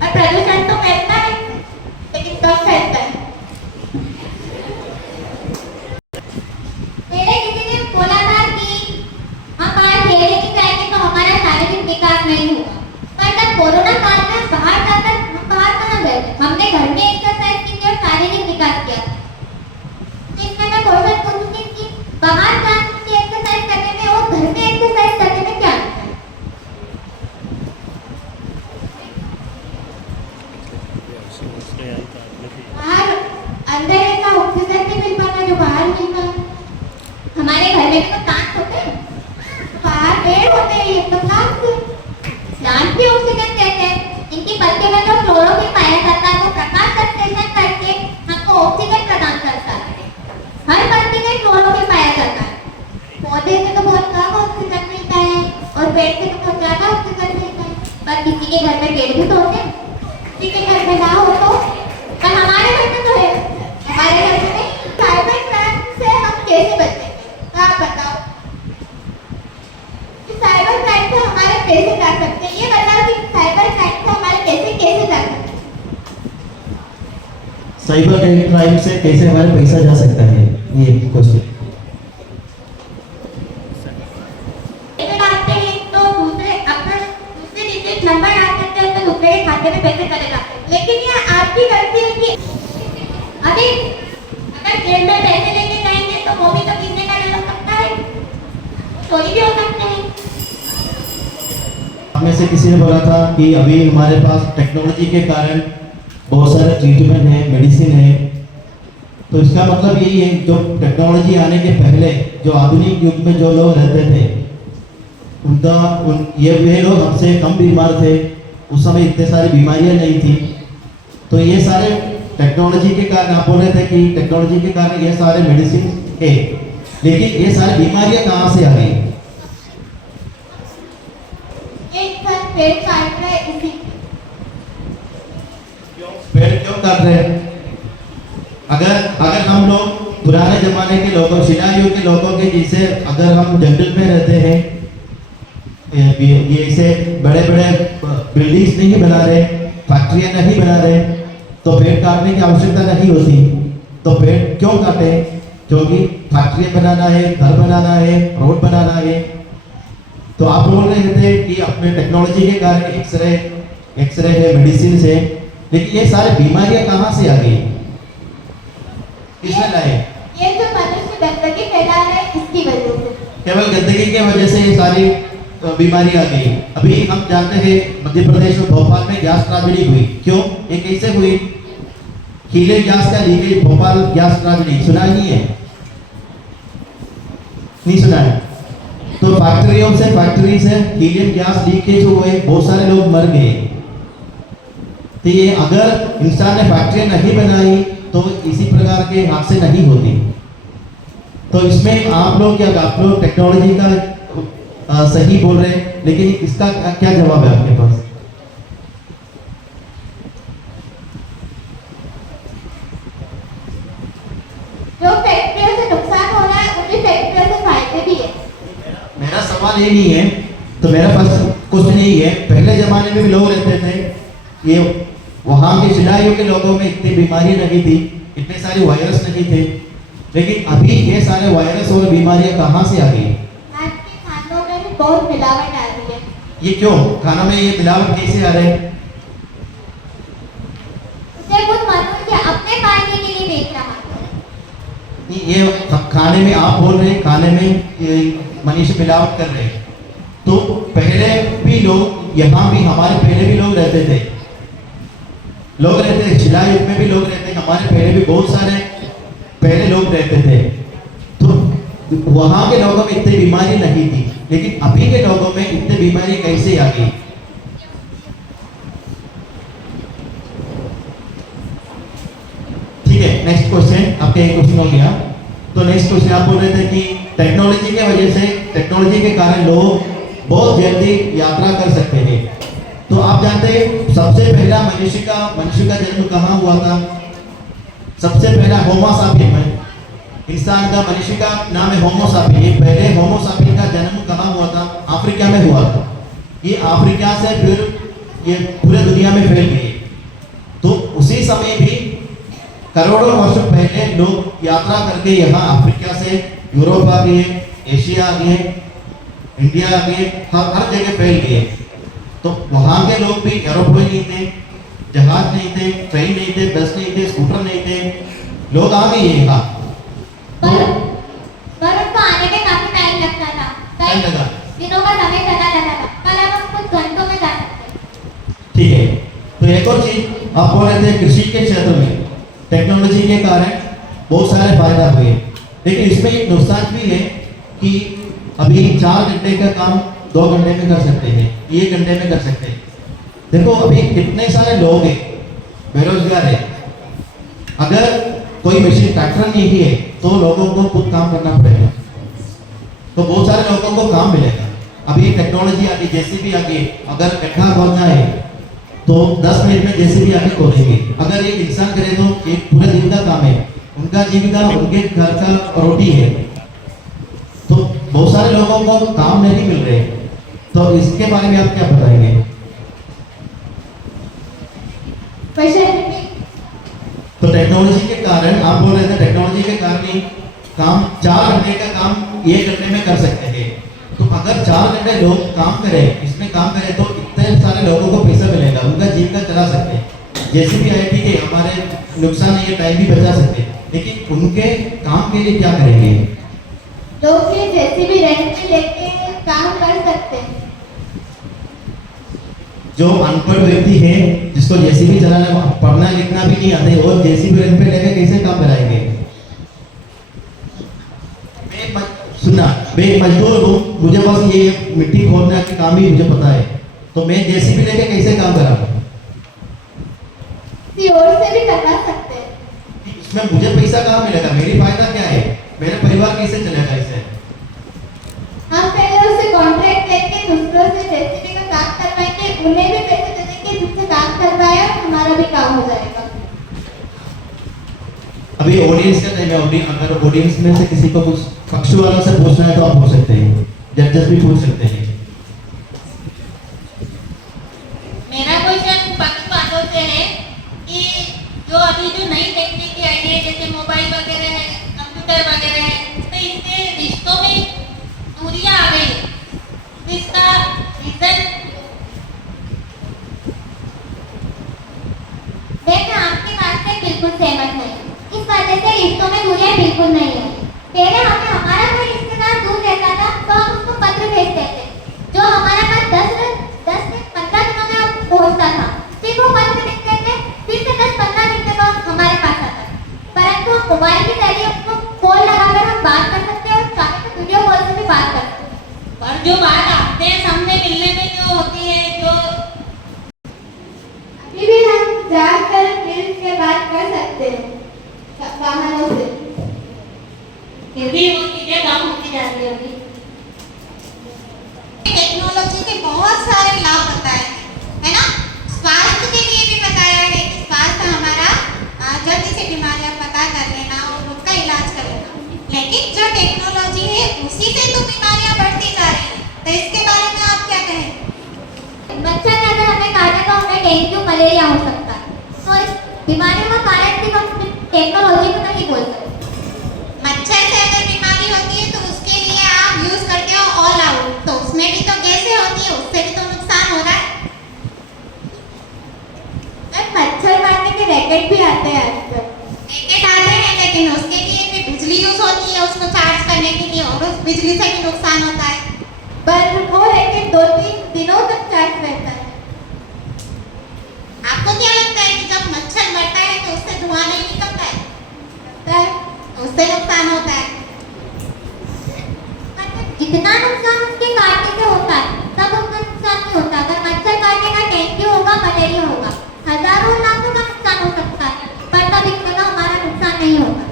और प्रदूषण तो फैलता है लेकिन कब फैलता है? पहले किसी ने बोला था कि हम बाहर खेलने नहीं जाएंगे तो हमारा शारीरिक विकास नहीं होगा। पर जब कोरोना काल में बाहर जाकर हम बाहर कहाँ गए थे? हमने घर में एक्सरसाइज की थी और शारीरिक विकास किया था। तो इसमें मैं क्वेश्चन पूछूंगी कि बाहर जाकर एक्सरसाइज करने में और घर में एक्सरसाइज करने में क्या अंतर है? बाहर अंदर का ऑक्सीजन नहीं मिल पाता जो बाहर मिलता है। हमारे घर में भी तो प्लांट होते हैं, बाहर पेड़ होते हैं, ये तो प्लांट है। प्लांट भी ऑक्सीजन देते हैं। इनकी पत्तियों में जो क्लोरोफिल पाया जाता है वो प्रकाश संश्लेषण करके हमको ऑक्सीजन प्रदान करता है। हर पत्ती में क्लोरोफिल पाया जाता है। पौधे से तो बहुत कम ऑक्सीजन मिलता है और पेड़ से तो बहुत ज्यादा ऑक्सीजन मिलता है। पर किसी के घर में पेड़ भी तो होते हैं, किसी के घर में ना हो तो। पर हमारे घर में तो है। हमारे घर में साइबर क्राइम से हम कैसे बचेंगे? तो आप बताओ कि साइबर क्राइम से हमारे कैसे जा सकते हैं? ये बताओ कि साइबर क्राइम से हमारे कैसे जा सकते हैं? साइबर क्राइम से कैसे हमारे पैसा जा सकता है, ये क्वेश्चन। आते हैं तो दूसरे डिजिट नंबर आते थे तो दूसरे के खाते में पैसे चले जाते हैं। लेकिन यह आपकी गलती है कि अभी अगर जेब में पैसे लेके जाएंगे तो वो भी तो गिरने का डर हो सकता है, चोरी भी हो सकते हैं। आप में से किसी ने बोला था कि अभी हमारे पास टेक्नोलॉजी के कारण बहुत सारे ट्रीटमेंट है, मेडिसिन है। तो इसका मतलब यही है जो टेक्नोलॉजी आने के पहले जो आधुनिक युग में जो लोग रहते थे वे लोग हमसे कम बीमार थे। उस समय इतने सारी बीमारियां नहीं थी। तो ये सारे टेक्नोलॉजी के कारण आप बोल रहे थे कि टेक्नोलॉजी के कारण ये सारे मेडिसिन है, लेकिन ये सारी बीमारियां कहाँ से आ गई? ये इंसान पेड़ काट रहा है इसी पेड़ क्यों काट रहे हैं? अगर हम लोग पुराने जमाने के लोगों, शिलायुग के लोगों के जैसे अगर हम जंगल में रहते हैं, ये ऐसे बड़े बड़े बिल्डिंग्स नहीं बना रहे, फैक्ट्रियां नहीं बना रहे, तो पेड़ काटने की आवश्यकता नहीं होती। तो पेड़ क्यों काटे? क्योंकि फैक्ट्रियां बनाना है, घर बनाना है, रोड बनाना है। तो आप बोल रहे थे कि अपने टेक्नोलॉजी के कारण एक्सरे है, मेडिसिन है, लेकिन ये सारी बीमारियां कहाँ से आ गई? किसने लाए? ये जो मनुष्य गंदगी फैला रहा है इसकी वजह से। केवल गंदगी की वजह से ये सारी बीमारी आ गई। अभी हम जानते हैं मध्य प्रदेश में भोपाल में गैस ट्रेजेडी हुई। क्यों? ये कैसे हुई? हीलियम गैस का लीकेज, भोपाल गैस ट्रेजेडी सुना नहीं है? नहीं सुना है? तो फैक्ट्री से हीलियम गैस लीकेज हुए, बहुत सारे लोग मर गए। तो ये अगर इंसान ने फैक्ट्रियां नहीं बनाई तो इसी प्रकार के हादसे नहीं होते। तो इसमें आप लोग टेक्नोलॉजी का सही बोल रहे हैं, लेकिन इसका क्या जवाब है आपके पास? जो फैक्ट्रियों से नुकसान हो रहा है उन्हीं फैक्ट्रियों से फायदे भी है। मेरा सवाल ये नहीं है, तो मेरा फर्स्ट क्वेश्चन यही है, पहले जमाने में भी लोग रहते थे, ये वहाँ के शिलायुग के लोगों में इतनी बीमारी नहीं थी, इतने सारे वायरस नहीं थे, लेकिन अभी ये सारे वायरस और बीमारियां कहाँ से आ गई? आज के खानों में भी बहुत मिलावट आ रही है। ये क्यों? खाना में ये मिलावट कैसे आ रहे हैं? उसे कुछ मनुष्य अपने फायदे के लिए बेच रहा है। ये खाने में आप बोल रहे हैं, खाने में मनुष्य मिलावट कर रहे हैं। तो पहले भी लोग, यहाँ भी हमारे पहले भी लोग रहते थे, शिलायुग में भी लोग रहते हैं, हमारे पहले भी बहुत सारे पहले लोग रहते थे। तो वहाँ के लोगों में इतनी बीमारी नहीं थी, लेकिन अभी के लोगों में इतनी बीमारी कैसे आ गई? ठीक है, नेक्स्ट क्वेश्चन। आपका एक क्वेश्चन हो गया, तो नेक्स्ट क्वेश्चन आप बोल रहे थे कि टेक्नोलॉजी के वजह से, टेक्नोलॉजी के कारण लोग बहुत जल्दी यात्रा कर सकते हैं। तो आप जानते हैं सबसे पहला मनुष्य का जन्म कहाँ हुआ था? सबसे पहला होमो सापियन, इंसान का, मनुष्य का नाम है होमो सापियन। ये पहले होमो सापियन का जन्म कहाँ हुआ था? अफ्रीका में हुआ था। ये अफ्रीका से फिर ये पूरे दुनिया में फैल गए। तो उसी समय भी करोड़ों वर्ष पहले लोग यात्रा करके यहाँ अफ्रीका से यूरोप आ गए, एशिया आ गए, इंडिया आ गए, हर जगह फैल गए। तो वहाँ के लोग भी एरोप्लेन नहीं थे, जहाज नहीं थे, ट्रेन नहीं थे, बस नहीं थे, स्कूटर नहीं थे, लोग आ गए यहाँ। पर उनको आने में काफी टाइम लगता था, टाइम लगा, दिनों का समय चला जाता था, पर अब हम कुछ घंटों में जा सकते हैं। ठीक है। तो एक और चीज आप बोल रहे थे, कृषि के क्षेत्र में टेक्नोलॉजी के कारण बहुत सारे फायदा हुए, लेकिन इसमें एक नुकसान भी है कि अभी 4 घंटे का काम 2 घंटे में कर सकते हैं, 1 घंटे में कर सकते हैं। देखो अभी कितने सारे लोग हैं बेरोजगार है। अगर कोई मशीन, ट्रैक्टर नहीं है तो लोगों को खुद काम करना पड़ेगा, तो बहुत सारे लोगों को काम मिलेगा। अभी टेक्नोलॉजी आ गई, जेसीबी आ गई, अगर गड्ढा खोदना है तो 10 मिनट में जेसीबी आके खोदेंगे। अगर एक इंसान करे तो एक पूरे दिन का काम है, उनका जीविका, उनके घर का रोटी है। तो बहुत सारे लोगों को काम नहीं मिल रहे, तो इसके बारे में आप क्या बताएंगे? तो टेक्नोलॉजी के कारण, आप बोल रहे थे टेक्नोलॉजी के कारण ही काम 4 घंटे का काम 1 घंटे में कर सकते हैं। तो अगर 4 घंटे लोग काम करें, इसमें काम करें, तो इतने सारे लोगों को पैसा मिलेगा, उनका जीविका चला सकते हैं। जैसे भी आई, ठीक है, हमारे नुकसान है, ये टाइम भी बचा सकते हैं, लेकिन उनके काम के लिए क्या करेंगे? लोग ये जैसे भी रेंट पे लेके काम कर सकते हैं। जो अनपढ़ व्यक्ति है, जिसको जेसीबी चलाना, पढ़ना लिखना भी नहीं आते, वो जेसीबी रेंट पे लेके कैसे काम कराएंगे? मैं मजदूर हूँ, मुझे बस ये मिट्टी खोदने के काम ही मुझे पता है, तो मैं जेसीबी लेके कैसे काम कराऊँ? किसी और से भी करवा सकते हैं। इसमें मुझे पैसा कहाँ मिलेगा, मेरी फायदा क्या है, मेरा परिवार कैसे चलेगा इससे? हम पहले उससे कॉन्ट्रैक्ट लेके दूसरों से जेसीबी का काम करवाएंगे, उन्हें भी पैसे दे देंगे जिससे काम करवाया, हमारा भी काम हो जाएगा। अभी ऑडियंस का टाइम है, अगर ऑडियंस में से किसी को कुछ पक्ष वालों से पूछना है तो आप पूछ सकते हैं, जजेस भी पूछ सकते हैं। मेरा क्वेश्चन पक्ष वालों से है कि जो अभी जो नई टेक्निक की आई है, जैसे मोबाइल वगैरह है, कंप्यूटर वगैरह है, तो इससे रिश्तों में दूरियां आ गई, तो इसका रीजन? वैसे आपकी बात से बिल्कुल सहमत नहीं, इस वजह से रिश्तों में दूरियां बिल्कुल नहीं है। पहले हमें हमारा कोई रिश्तेदार दूर रहता था तो हम उसको पत्र भेजते थे, जो हमारे पास 10 से 15 दिनों में पहुंचता था, फिर वो पत्र लिखते थे, फिर से 10-15 दिन के बाद हमारे पास आता। परंतु मोबाइल के जरिए उसको कॉल लगाकर हम बात कर सकते हैं और चाहे तो वीडियो कॉल से भी बात कर सकते हैं। पर जो बात आते हैं सामने मिलने में जो होती है, जो अभी भी हम जाकर मिल के बात कर सकते हैं वाहनों से, फिर भी वो चीजें कम होती जा रही होगी। टेक्नोलॉजी के बहुत सारे लाभ बताए हैं, है ना। स्वास्थ्य के लिए भी बताया है कि स्वास्थ्य हमारा जल्दी से बीमारियां पता कर लेना और उसका इलाज कर लेना, लेकिन जो टेक्नोलॉजी है उसी से तो बीमारियां बढ़ती जा रही हैं, तो इसके बारे में आप क्या कहेंगे? मच्छर ने अगर हमें काटे तो हमें डेंगू मलेरिया हो सकता है, तो इस बीमारियों का कारण भी हम टेक्नोलॉजी को नहीं बोल सकते। मच्छर से अगर बीमारी होती है तो उसके लिए आप यूज करते हो ऑल आउट, तो उसमें भी तो गैसें होती है, उससे भी तो नुकसान हो रहा है। मच्छर मारने के रैकेट भी आते हैं आजकल। रैकेट आते हैं लेकिन उसके लिए भी बिजली यूज होती है उसको चार्ज करने के लिए, और उस बिजली से भी नुकसान होता है। पर वो रैकेट 2-3 दिनों तक चार्ज रहता है। आपको क्या लगता है कि जब मच्छर मरता है तो उससे धुआं नहीं निकलता है? उससे नुकसान होता है। जितना नुकसान उसके काटने से होता है तब उतना नुकसान नहीं होता। अगर मच्छर काटेगा डेंगू होगा, मलेरिया होगा, हजारों लाखों का नुकसान हो सकता है, पर तब इतना का हमारा नुकसान नहीं होगा।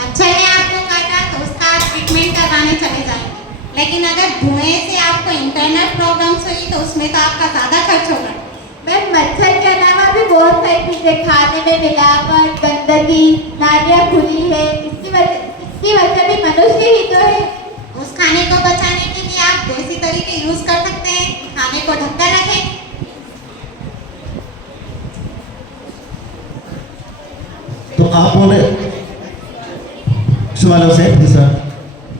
मच्छर ने आपको काटा तो उसका ट्रीटमेंट करवाने चले जाएंगे, लेकिन अगर धुएं से आपको इंटरनल प्रॉब्लम्स हुई तो उसमें तो आपका ज्यादा खर्च होगा। मच्छर के अलावा भी बहुत सारी चीजें, खाने में मिलावट, गंदगी, नालियां खुली है, इसकी वजह भी मनुष्य ही तो है। उस खाने को बचाने के लिए आप देसी तरीके यूज कर सकते हैं, खाने को ढककर रखें। तो आप बोले सवालों से दूसरा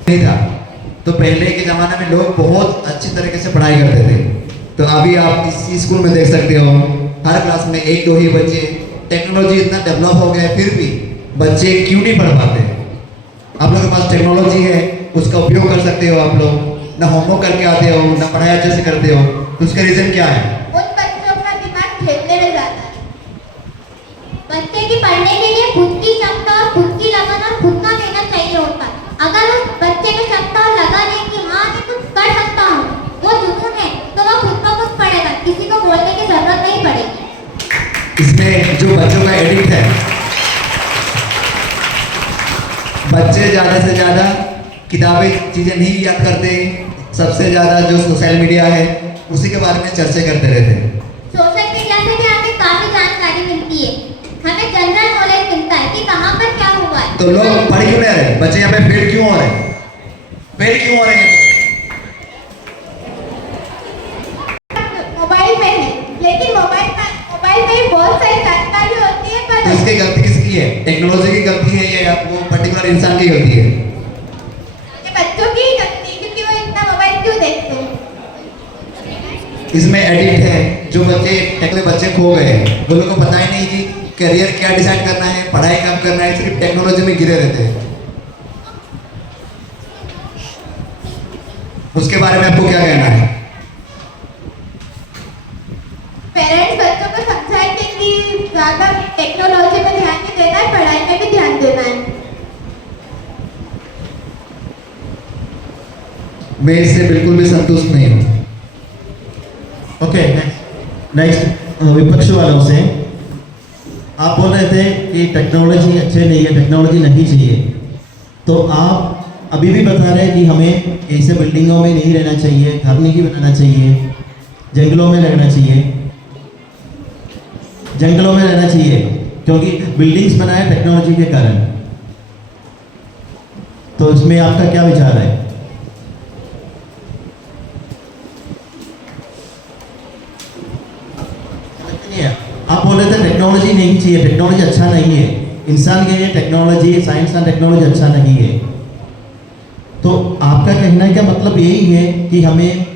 नहीं था, तो पहले के जमाने में लोग बहुत अच्छी तरीके से पढ़ाई करते थे, तो अभी आप इस स्कूल में देख सकते हो हर क्लास में 1-2 ही बच्चे। टेक्नोलॉजी इतना डेवलप हो गया है फिर भी बच्चे क्यों नहीं पढ़ पाते? आप लोगों के पास टेक्नोलॉजी है, उसका उपयोग कर सकते हो आप लोग, ना होमवर्क करके आते हो, ना पढ़ाई अच्छे से करते हो, तो उसका रीजन क्या है? उन बच्चों का दिमाग खेलने में जाता है। बच्चे की पढ़ने के लिए खुद की क्षमता और खुद की लगन और खुद का देना चाहिए होता है। अगर उस बच्चे की क्षमता और लगन है कि हाँ मैं कुछ कर सकता हूँ, वो जुनून है, तो वो खुद को खुद पढ़ेगा, किसी को बोलने की जरूरत नहीं पड़ेगी। इसमें जो बच्चों का एडिक्ट है, बच्चे ज़्यादा से ज़्यादा किताबें चीज़ें नहीं याद करते, सबसे ज़्यादा जो सोशल मीडिया है उसी के बारे में चर्चा करते रहते हैं। सोशल मीडिया से भी हमें काफी जानकारी मिलती है, हमें जनरल नॉलेज मिलता है कि कहाँ पर क्या हुआ है। तो लोग पढ़ क्यों नहीं रहे? बच्चे यहाँ पे फेल क्यों हो रहे हैं? फेल क्यों हो रहे हैं? मोबाइल में है, लेकिन मोबाइल में बहुत सारी जानकारी होती है, पर तो इसकी गलती किसकी है? टेक्नोलॉजी की गलती है या वो पर्टिकुलर इंसान की गलती है? ये बच्चों की गलती, क्योंकि वो इतना मोबाइल क्यों देखते हैं। इसमें एडिक्ट है जो बच्चे खो गए हैं, वो लोगों को पता ही नहीं कि करियर क्या डिसाइड करना है, पढ़ाई कब करना है, सिर्फ टेक्नोलॉजी में गिरे रहते हैं। उसके बारे में आपको क्या कहना है? पेरेंट्स बच्चों को समझाएंगे कि ज्यादा टेक्नोलॉजी में ध्यान नहीं देना है, पढ़ाई में भी ध्यान देना है। मैं इससे बिल्कुल भी संतुष्ट नहीं हूँ। ओके, नेक्स्ट विपक्ष वालों से आप बोल रहे थे कि टेक्नोलॉजी अच्छे नहीं है, टेक्नोलॉजी नहीं चाहिए, तो आप अभी भी बता रहे हैं कि हमें ऐसे बिल्डिंगों में नहीं रहना चाहिए, घर नहीं बनाना चाहिए, जंगलों में रहना चाहिए, जंगलों में रहना चाहिए, क्योंकि बिल्डिंग्स बनाए टेक्नोलॉजी के कारण। तो इसमें आपका क्या विचार है? आप बोल रहे थे टेक्नोलॉजी नहीं चाहिए, टेक्नोलॉजी अच्छा नहीं है, इंसान के लिए टेक्नोलॉजी, साइंस एंड टेक्नोलॉजी अच्छा नहीं है। तो आपका कहना का मतलब यही है कि हमें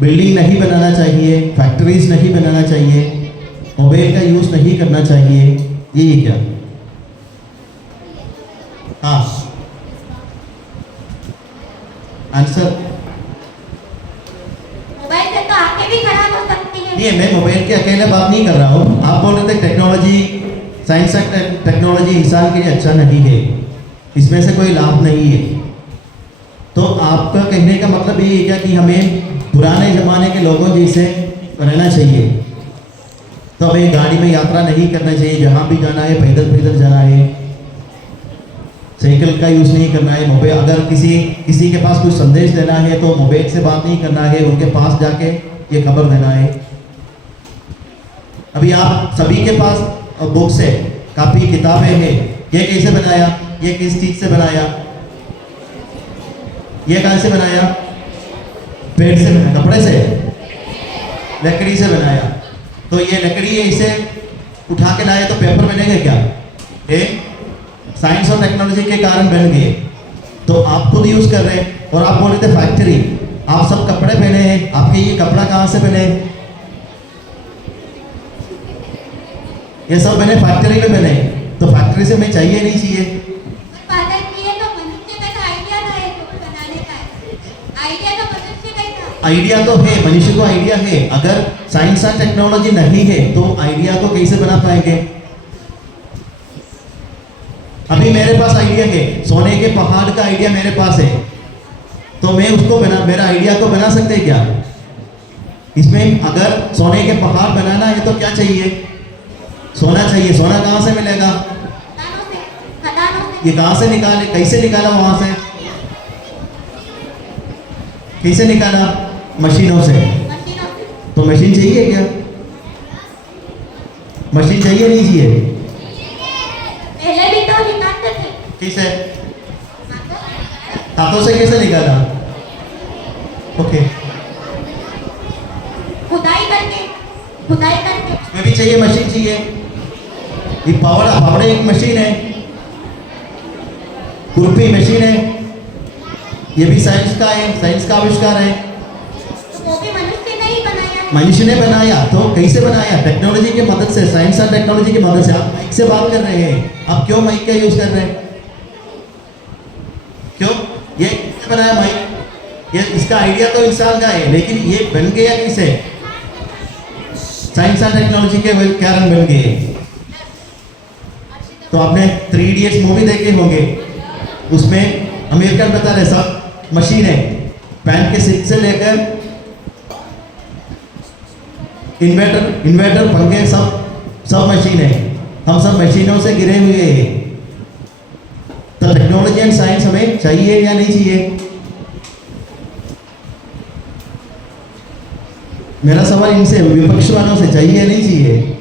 बिल्डिंग नहीं बनाना चाहिए, फैक्ट्रीज नहीं बनाना चाहिए, मोबाइल का यूज नहीं करना चाहिए, यही क्या? हाँ, आंसर। मोबाइल से तो आंखें भी खराब हो सकती है। नहीं, मैं मोबाइल के अकेले बात नहीं कर रहा हूँ। आप बोल रहे थे टेक्नोलॉजी, साइंस एंड टेक्नोलॉजी इंसान के लिए अच्छा नहीं है, इसमें से कोई लाभ नहीं है। तो आपका कहने का मतलब ये है क्या कि हमें पुराने ज़माने के लोगों जैसे रहना चाहिए? तो हमें गाड़ी में यात्रा नहीं करना चाहिए, जहाँ भी जाना है पैदल पैदल जाना है, साइकिल का यूज़ नहीं करना है, मोबाइल, अगर किसी के पास कुछ संदेश देना है तो मोबाइल से बात नहीं करना है, उनके पास जाके ये खबर देना है। अभी आप सभी के पास बुक्स है, काफ़ी किताबें हैं, ये कैसे बनाया, ये किस चीज़ से बनाया, ये कहाँ से बनाया? पेड़ से बनाया, कपड़े से, लकड़ी से बनाया। तो ये लकड़ी है, इसे उठा के लाए तो पेपर बनेगा क्या? ये साइंस और टेक्नोलॉजी के कारण बन गए। तो आप खुद यूज कर रहे हैं और आप बोल रहे थे फैक्ट्री, आप सब कपड़े पहने हैं, आपके ये कपड़ा कहाँ से बने? ये सब बने फैक्ट्री में बने, तो फैक्ट्री से हमें चाहिए नहीं चाहिए? उत्पादन किए तो मनुष्य का आइडिया था एक बनाने का, आइडिया तो मनुष्य का ही था। आइडिया तो है, मनुष्य को आइडिया है, अगर साइंस और टेक्नोलॉजी नहीं है तो आइडिया को कैसे बना पाएंगे? अभी मेरे पास आइडिया है, सोने के पहाड़ का आइडिया मेरे पास है, तो मैं उसको मेरा आइडिया को बना सकते हैं क्या? इसमें अगर सोने के पहाड़ बनाना है तो क्या चाहिए? सोना चाहिए। सोना कहाँ से मिलेगा? ये कहाँ से निकाले, कैसे निकाला वहां से? कैसे निकाला? मशीनों से। तो मशीन चाहिए क्या? मशीन चाहिए नहीं चाहिए? पहले भी तो निकालते थे। कैसे? हाथों से कैसे निकाला? ओके, खुदाई करके इसमें भी चाहिए, मशीन चाहिए। ये पावड़ा एक मशीन है, खुरपी मशीन है, ये भी साइंस का है, साइंस का आविष्कार है। वो भी मनुष्य ने ही बनाया। मनुष्य ने बनाया, तो कैसे बनाया? टेक्नोलॉजी की मदद से, साइंस और टेक्नोलॉजी की मदद से। आप माइक से बात कर रहे हैं, आप क्यों माइक का यूज कर रहे हैं? क्यों? ये किसने बनाया माइक? ये इसका आइडिया तो इंसान का है, लेकिन ये बन गया किसे? साइंस और टेक्नोलॉजी के कारण बन गए। तो आपने 3 इडियट्स मूवी देखे होंगे, उसमें अमेरिकन बता रहे सब मशीन है, पैन के स्विच से लेकर इन्वर्टर पंखे सब मशीन है, हम सब मशीनों से गिरे हुए हैं। तो टेक्नोलॉजी एंड साइंस हमें चाहिए या नहीं चाहिए? मेरा सवाल इनसे, विपक्ष वालों से, चाहिए या नहीं चाहिए?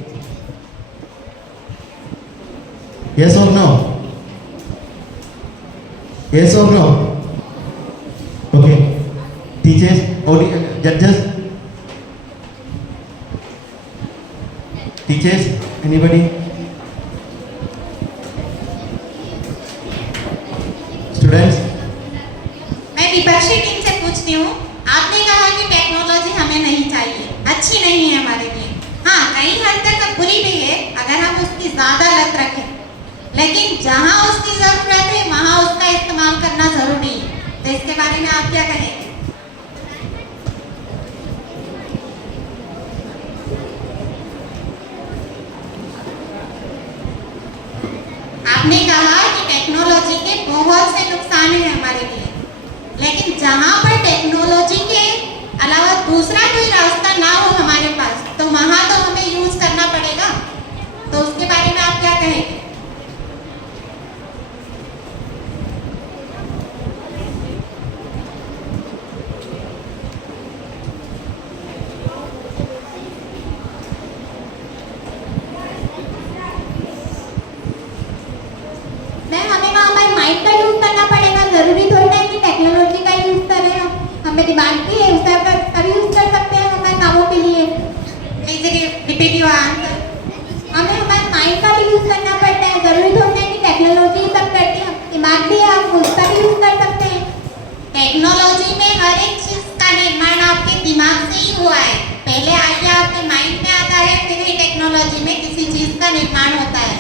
Yes or no? Yes or no? Okay. Teachers, audience, judges? Teachers, anybody? Students? मैं विपक्षी टीम से पूछती हूँ, आपने कहा कि टेक्नोलॉजी हमें नहीं चाहिए, अच्छी नहीं है हमारे लिए। हाँ, कई हद तक बुरी भी है अगर हम उसकी ज्यादा लत रखें, लेकिन जहाँ उसकी जरूरत है वहाँ उसका इस्तेमाल करना जरूरी है। तो इसके बारे में आप क्या कहेंगे? आपने कहा कि टेक्नोलॉजी के बहुत से नुकसान हैं हमारे लिए, लेकिन जहाँ पर टेक्नोलॉजी के अलावा दूसरा कोई रास्ता ना हो हमारे पास, तो वहाँ तो हमें यूज करना पड़ेगा। तो उसके बारे में आप क्या कहेंगे? मैम हमें वहाँ हमारे माइंड का यूज करना पड़ेगा, जरूरी थोड़ी है कि टेक्नोलॉजी का यूज करें हम। हमें दिमाग भी है, उसका तभी यूज कर सकते हैं हमारे कामों के लिए। Please repeat your answer. हमें हमारे माइंड का भी यूज करना पड़ता है, जरूरी थोड़ी है कि टेक्नोलॉजी सब करती है, दिमाग भी है, हम उसका भी यूज कर सकते हैं। टेक्नोलॉजी में हर एक चीज का निर्माण आपके दिमाग से ही हुआ है। पहले आइडिया आपके माइंड में आता है, फिर ही टेक्नोलॉजी में किसी चीज का निर्माण होता है।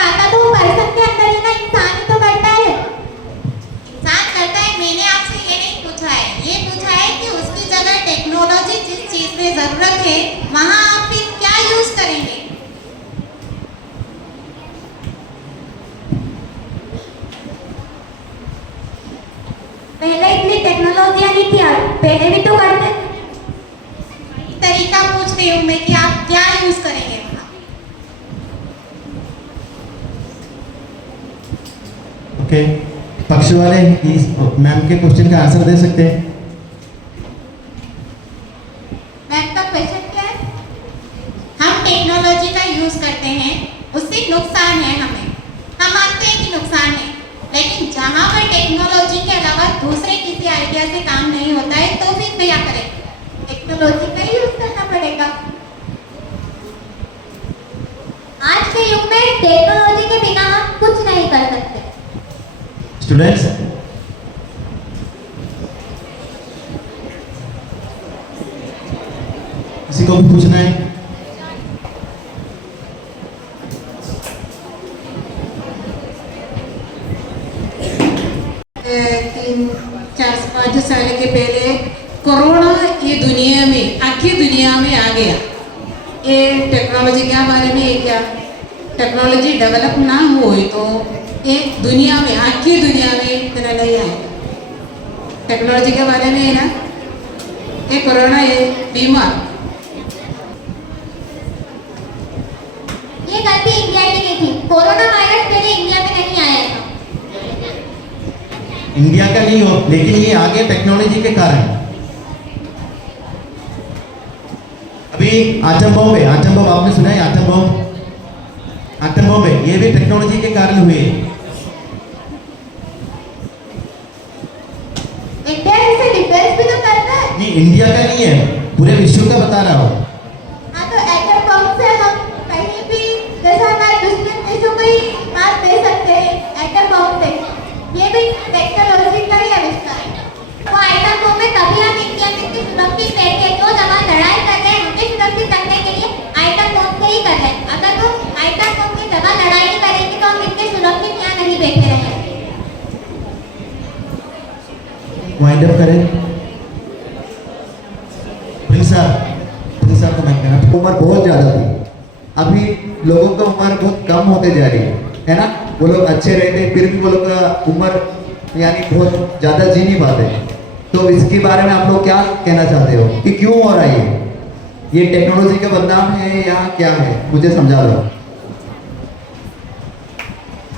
आता तो पर्सन के अंदर ही ना, इंसान ही तो करता है। इंसान करता है, मैंने आपसे ये नहीं पूछा है, ये पूछा है कि उसकी जगह टेक्नोलॉजी जिस चीज में जरूरत है वहां आप फिर क्या यूज करेंगे? पहले इतनी टेक्नोलॉजियां नहीं थी, पहले भी तो करते थे। तरीका पूछ रही हूँ मैं कि आप क्या यूज करेंगे वहां? ओके, पक्ष वाले इस मैम के क्वेश्चन का आंसर दे सकते हैं? मैम का क्वेश्चन क्या है? हम टेक्नोलॉजी का यूज करते हैं, उससे नुकसान है हमें, हम मानते हैं कि नुकसान है, लेकिन जहां पर टेक्नोलॉजी के अलावा दूसरे किसी आइडिया से काम नहीं होता है तो फिर क्या करें? टेक्नोलॉजी का ही यूज करना पड़ेगा। आज के युग में टेक्नोलॉजी के बिना हम कुछ नहीं कर सकते। स्टूडेंट्स, किसी को भी पूछना है? तीन चार पाँच साल के पहले कोरोना ये दुनिया में, आखिर दुनिया में आ गया। ये टेक्नोलॉजी के बारे में, ये क्या टेक्नोलॉजी डेवलप ना हुई तो ये दुनिया में, आखिर दुनिया में इतना नहीं आएगा। टेक्नोलॉजी के बारे में है ना, ये कोरोना ये बीमार, ये गलती इंडिया की नहीं थी। कोरोना वायरस पहले इंडिया में नहीं आया था। इंडिया का नहीं हो, लेकिन ये आगे टेक्नोलॉजी के कारण। अभी आटम बम है, आटम बम आपने सुना है? आटम बम, आटम बम है, ये भी टेक्नोलॉजी के कारण हुए। इंडिया इसे डिफेंस भी तो करता है। नहीं, इंडिया का नहीं है, पूरे विश्व का बता रहा हूँ। हाँ, तो एटम बम से हम कहीं भी, जैसे हमारे दुश्मन देशों को ही मार दे सकते हैं एटम बम से। ये भी टेक्नोलॉजी का ही आविष्कार है। वो एटम बम में तभी हम इंडिया में इतनी सुरक्षित बैठे, जो जवान लड़ाई कर रहे हैं हमें सुरक्षित रखने के लिए एटम बम से ही कर रहे हैं। अगर वो एटम बम की जगह लड़ाई नहीं करेंगे तो हम इतने सुरक्षित यहाँ नहीं बैठे रहेंगे। वाइंड अप करें। प्रिंस साहब को मैं कहना, उम्र बहुत ज़्यादा थी, अभी लोगों का उम्र बहुत कम होते जा रही है ना। वो लोग अच्छे रहते, फिर भी वो लोग का उम्र यानी बहुत ज़्यादा जी नहीं पाते। तो इसके बारे में आप लोग क्या कहना चाहते हो कि क्यों हो रहा है ये टेक्नोलॉजी का बदनाम है या क्या है? मुझे समझा दो।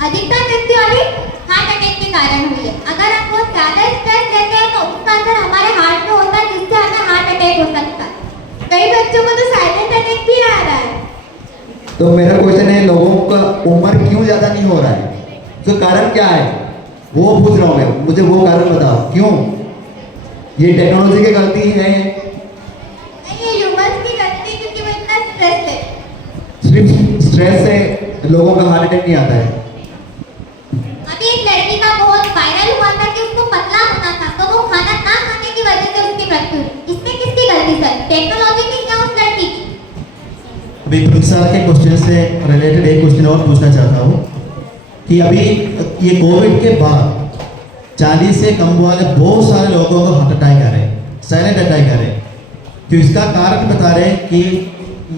अधिकतर मृत्यु अभी हार्ट अटैक के कारण हुई है। अगर हम बहुत ज्यादा स्ट्रेस लेते हैं तो उसका असर हमारे हार्ट में होता है, जिससे हमें हार्ट अटैक हो सकता है। कई बच्चों को तो साइलेंट अटैक भी आ रहा है। तो मेरा क्वेश्चन है, लोगों का उम्र क्यों ज़्यादा नहीं हो रहा है? तो कारण क्या है वो पूछ रहा हूँ मैं, मुझे वो कारण बताओ क्यों? ये टेक्नोलॉजी की गलती है? नहीं, ये ह्यूमंस की गलती, क्योंकि वो इतना स्ट्रेस है। सिर्फ स्ट्रेस से लोगों का हार्ट अटैक नहीं आता है। अभी एक लड़की का बहुत वायरल हुआ था कि उसको पतला होना था, तो वो खाना ना खाने की वजह से उसकी मृत्यु हुई। इसमें किसकी गलती सर? टेक्नोलॉजी की या उस लड़की की? अभी प्रिंस सर के क्वेश्चन से रिलेटेड एक क्वेश्चन और पूछना चाहता हूँ कि अभी ये कोविड के बाद 40 से कम वाले बहुत सारे लोगों को हार्ट अटैक आ रहे हैं, साइलेंट अटैक आ रहे हैं। तो इसका कारण बता रहे हैं कि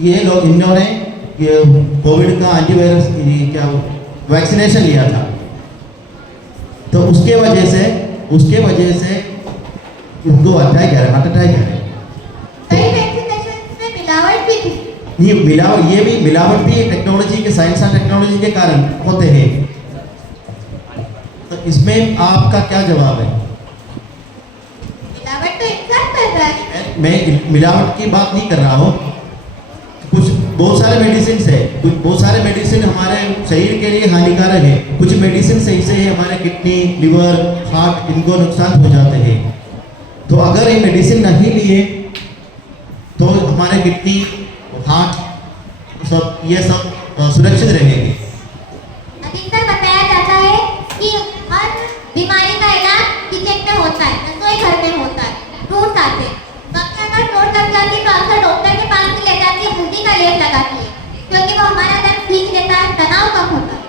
ये लोग, इन्होंने ये कोविड का एंटीवायरस क्या वैक्सीनेशन लिया था, तो उसके वजह से उनको अटैक आ रहा है, हार्ट अटैक आ रहा है। कई वैक्सीनेशन में मिलावट भी थी। ये भी मिलावट भी टेक्नोलॉजी के, साइंस एंड टेक्नोलॉजी के कारण होते हैं। तो इसमें आपका क्या जवाब है? मिलावट तो इंसान करता है। मैं मिलावट की बात नहीं कर रहा हूँ। कुछ बहुत सारे मेडिसिन है, बहुत सारे मेडिसिन हमारे शरीर के लिए हानिकारक है। कुछ मेडिसिन सही से हमारे किडनी, लिवर, हार्ट इनको नुकसान पहुंचाते हैं। तो अगर ये मेडिसिन नहीं लिए तो हमारे किडनी, हार्ट सब ये सब सुरक्षित रहेंगे। अधिकतर बताया जाता है कि हर बीमारी का इलाज किचन में होता है, रसोई घर में होता है। फ्रूट्स आते हैं, बाकी अगर चोट लग जाती है तो अक्सर डॉक्टर के पास भी ले जाती है, हल्दी का लेप लगाती है, क्योंकि वो हमारा दर्द ठीक देता है, तनाव कम होता है।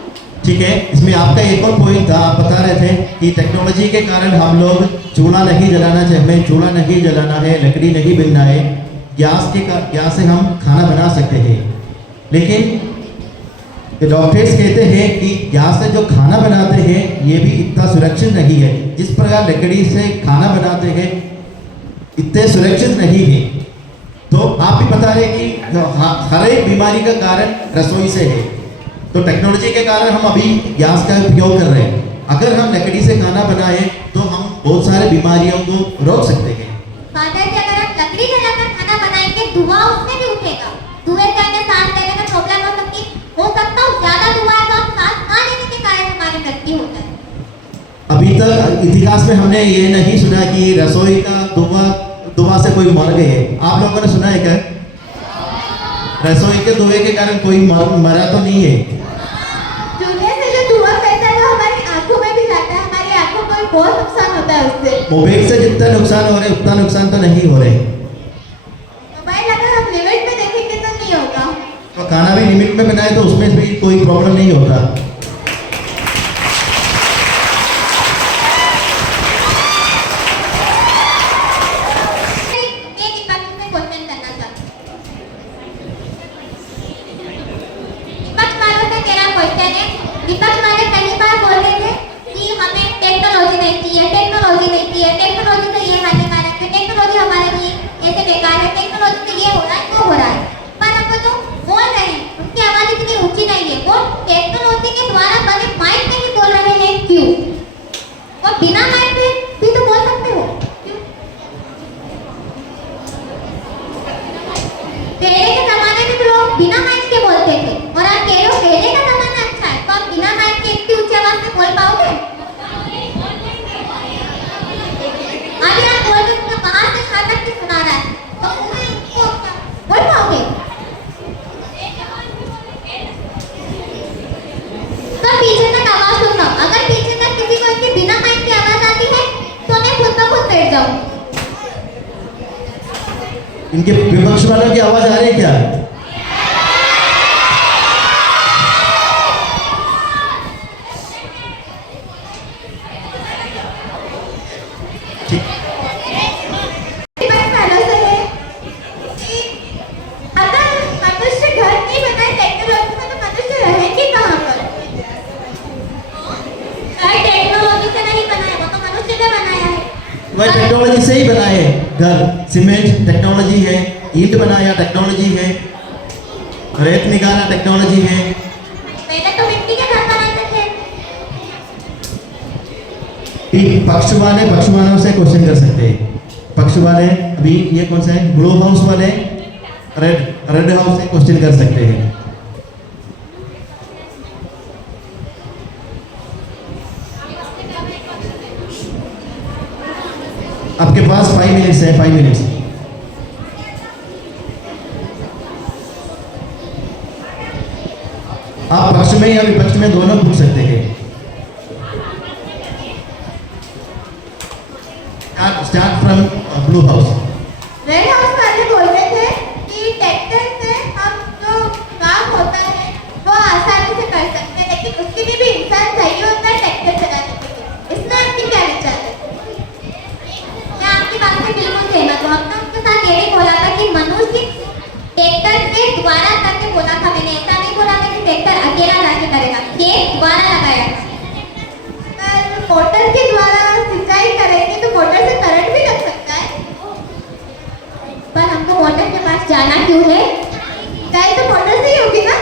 ठीक है, इसमें आपका एक और पॉइंट था, आप बता रहे थे कि टेक्नोलॉजी के कारण हम लोग चूल्हा नहीं जलाना चाहिए, हमें चूल्हा नहीं जलाना है, लकड़ी नहीं बिनना है, गैस से हम खाना बना सकते हैं। लेकिन डॉक्टर्स कहते हैं कि गैस से जो खाना बनाते हैं ये भी इतना सुरक्षित नहीं है, जिस प्रकार लकड़ी से खाना बनाते हैं इतने सुरक्षित नहीं है। तो आप भी बता रहे कि हर एक बीमारी का कारण रसोई से है। तो टेक्नोलॉजी के कारण हम अभी गैस का उपयोग कर रहे हैं। अगर हम लकड़ी से खाना बनाए तो हम बहुत सारे बीमारियों को रोक सकते हैं। फादर जी, अगर आप लकड़ी जलाकर खाना बनाएंगे, धुआं उसमें भी उठेगा, धुएं से हमें सांस लेने में प्रॉब्लम हो सकता है। ज्यादा धुआं है तो हम सांस ना लेने के कारण हमारी मृत्यु होता है। अभी तक इतिहास में हमने ये नहीं सुना कि रसोई का धुआं से कोई मर गए। आप लोगों ने सुना है क्या? रसोई के धुएं के कारण कोई मरा तो नहीं है। चूल्हे से जो धुआं फैलता है वो हमारी आंखों में भी जाता है, हमारी आंखों को भी बहुत नुकसान होता है उससे। मोबाइल से जितना नुकसान हो रहे उतना नुकसान तो नहीं हो रहे। मोबाइल अगर हम लिमिट में देखेंगे तो नहीं होगा। तो खाना भी लिमिट में बनाए तो उसमें भी कोई प्रॉब्लम नहीं होता। मैं दीपक से क्वेश्चन करना चाहती हूँ। दीपक वालों से मेरा क्वेश्चन है, दीपक वाले कई बार बोल रहे थे कि हमें टेक्नोलॉजी नहीं चाहिए, टेक्नोलॉजी नहीं चाहिए, टेक्नोलॉजी से ये हानिकारक है, टेक्नोलॉजी हमारे लिए ऐसे बेकार है, टेक्नोलॉजी से ये हो रहा है, वो हो रहा है। पर हमको जो बोल रहे हैं उनकी आवाज इतनी ऊंची नहीं है। वो टेक्नोलॉजी के द्वारा बने माइक में ही बोल रहे हैं, क्यों? वो बिना माइक के भी तो बोल सकते हो, क्यों? पहले के जमाने में तो लोग बिना माइक के बोलते थे, और आप कह रहे हो पहले का जमाना अच्छा है, तो आप बिना माइक के इतनी ऊंची आवाज में बोल पाओगे? अभी आप बोल रहे हो बाहर से खाना की सुना रहा है, तो उसको बोल पाओगे? तो पीछे तक आवाज सुन लो। अगर पीछे तक किसी को इसके बिना माइक की आवाज आती है तो मैं खुद ब खुद बैठ जाऊं। इनके विपक्ष वालों की आवाज आ रही है क्या? अगर मनुष्य घर नहीं बनाए टेक्नोलॉजी में तो मनुष्य रहेंगे कहाँ पर? टेक्नोलॉजी से नहीं बनाया, वो तो मनुष्य ने बनाया है। वह टेक्नोलॉजी से ही बनाए घर। सीमेंट टेक्नोलॉजी है, ईंट बनाया टेक्नोलॉजी है, रेत निकाला टेक्नोलॉजी है। पहले तो मिट्टी के घर बनाते थे। पक्ष वालों से क्वेश्चन कर सकते हैं। पक्ष वाले अभी ये कौन सा है? ब्लू हाउस वाले रेड हाउस से क्वेश्चन कर सकते हैं। आपके पास 5 मिनट्स है, 5 मिनट्स। आप पक्ष में या विपक्ष में दोनों पूछ सकते हैं। Start from blue house. Red house वाले बोल रहे थे कि ट्रैक्टर से हम जो काम होता है वो आसानी से कर सकते हैं, लेकिन उसके लिए भी इंसान चाहिए होता है ट्रैक्टर चलाने के लिए। इसमें आपकी क्या विचार है? मैं आपकी बात से बिल्कुल सहमत हूँ। हमने उसके साथ ये भी बोला था कि मनुष्य ट्रैक्टर के द्वारा करके बोला था। मैंने ऐसा नहीं बोला था कि ट्रैक्टर अकेला जाके करेगा, ये द्वारा लगाया था। पर मोटर के द्वारा सिंचाई करेंगे तो मोटर से करंट भी लग सकता है। पर हमको मोटर के पास जाना क्यों है? पिटाई तो फोटो से ही होगी ना,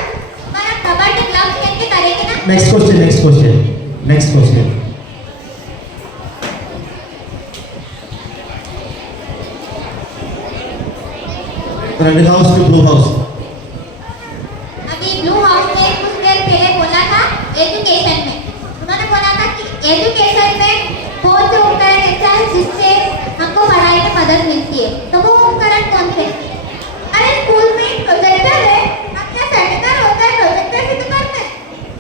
पर आप कबड्डी ग्लव्स पहन के करेंगे ना। Next question red house to blue house. अभी ब्लू हाउस ने कुछ देर पहले बोला था एजुकेशन में, उन्होंने बोला था कि एजुकेशन में बहुत से उपकरण ऐसा है जिससे हमको पढ़ाई में मदद मिलती है। तो वो उपकरण कौन से? अरे स्कूल में प्रोजेक्टर है, अपना सेमिनार होता है प्रोजेक्टर से तो करते हैं,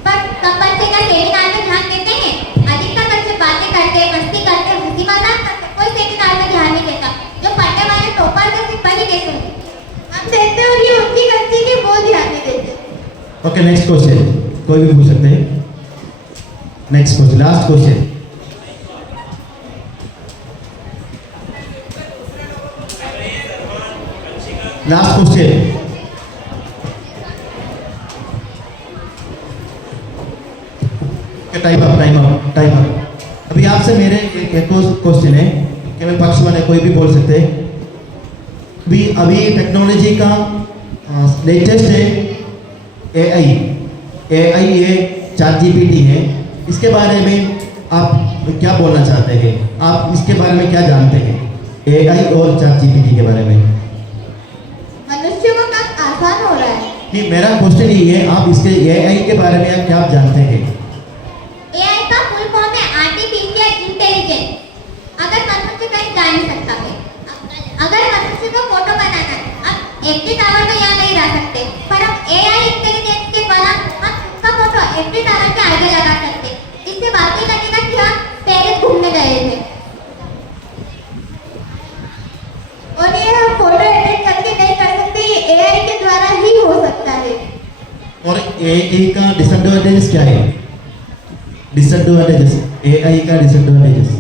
पर कम बच्चे का सेमिनार में ध्यान देते हैं, अधिकतर बच्चे बातें करते हैं, मस्ती करते हैं, हंसी मजाक करते हैं, कोई सेमिनार में ध्यान नहीं देता। जो पढ़ने वाले टॉपर है सिंपल ही कैसे होंगे? हम देखते हो कि उनकी गलती की वो ध्यान नहीं देते। ओके नेक्स्ट क्वेश्चन, कोई भी पूछ सकते हैं। Next question, last question. Time up. अभी आपसे मेरे एक क्वेश्चन है, केवल पक्ष वाले कोई भी बोल सकते हैं। अभी टेक्नोलॉजी का लेटेस्ट है AI ये चैट GPT है, इसके बारे में आप क्या बोलना चाहते हैं? आप इसके बारे में क्या जानते हैं AI और चैट GPT के बारे में? मनुष्यों का काम आसान हो रहा है। नहीं, मेरा क्वेश्चन ये है, आप इसके AI के बारे में आप क्या जानते हैं? AI का फुल फॉर्म है आर्टिफिशियल इंटेलिजेंस। अगर मनुष्य कहीं जा नहीं सकता है, अगर मनुष्य को फोटो बनाना है, अब FD टावर तो यहाँ नहीं रह सकते, पर हम AI इंटेलिजेंस के द्वारा हम उनका फोटो FD टावर के आगे लगा सकते हैं। इससे वाकई लगेगा कि हम पेरिस घूमने गए थे। और ये हम फोटो एडिट करके नहीं कर सकते, ये AI के द्वारा ही हो सकता है। और AI का डिसएडवांटेजेस क्या है? AI का डिसएडवांटेजेस।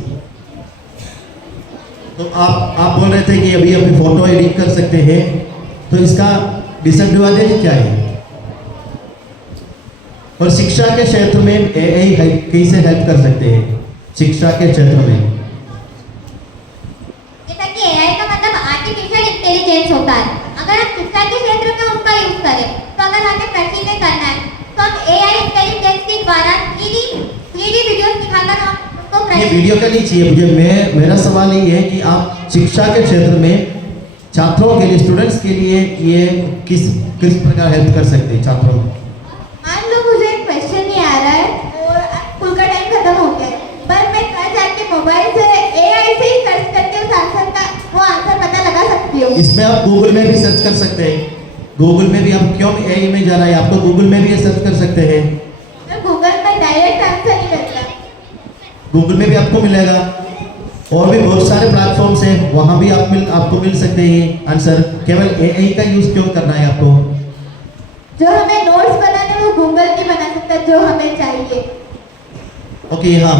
तो आप बोल रहे थे कि अभी फोटो एडिट कर सकते हैं, तो इसका डिसएडवांटेज क्या है? और शिक्षा के क्षेत्र में AI कैसे हेल्प कर सकते हैं? शिक्षा के क्षेत्र में जैसा कि AI का मतलब आर्टिफिशियल इंटेलिजेंस होता है। अगर हम शिक्षा के क्षेत्र में उसका यूज करें, तो अगर हमें प्रशिक्षण करना है तो हम AI इंटेलिजेंस के द्वारा 3D वीडियोस दिखाकर हम उनको ये वीडियो का नहीं चाहिए मुझे। मेरा सवाल ये है कि आप शिक्षा के क्षेत्र में छात्रों के लिए, स्टूडेंट्स के लिए ये किस प्रकार हेल्प कर सकते हैं छात्रों? मान लो मुझे एक क्वेश्चन नहीं आ रहा है और स्कूल का टाइम खत्म हो गया है, पर मैं घर जाके मोबाइल से AI से ही सर्च करके उस आंसर पता लगा सकती हूँ। इसमें आप गूगल में भी सर्च कर सकते हैं। गूगल में भी आप क्यों AI में जाना है, आपको गूगल में भी ये सर्च कर सकते हैं। गूगल में डायरेक्ट आंसर नहीं मिलता। गूगल में भी आपको मिलेगा, और भी बहुत सारे प्लेटफॉर्म्स हैं, वहाँ भी आपको मिल सकते हैं आंसर। केवल AI का यूज क्यों करना है आपको? जो हमें नोट्स बनाने वो गूगल नहीं बना सकता जो हमें चाहिए। ओके, हाँ,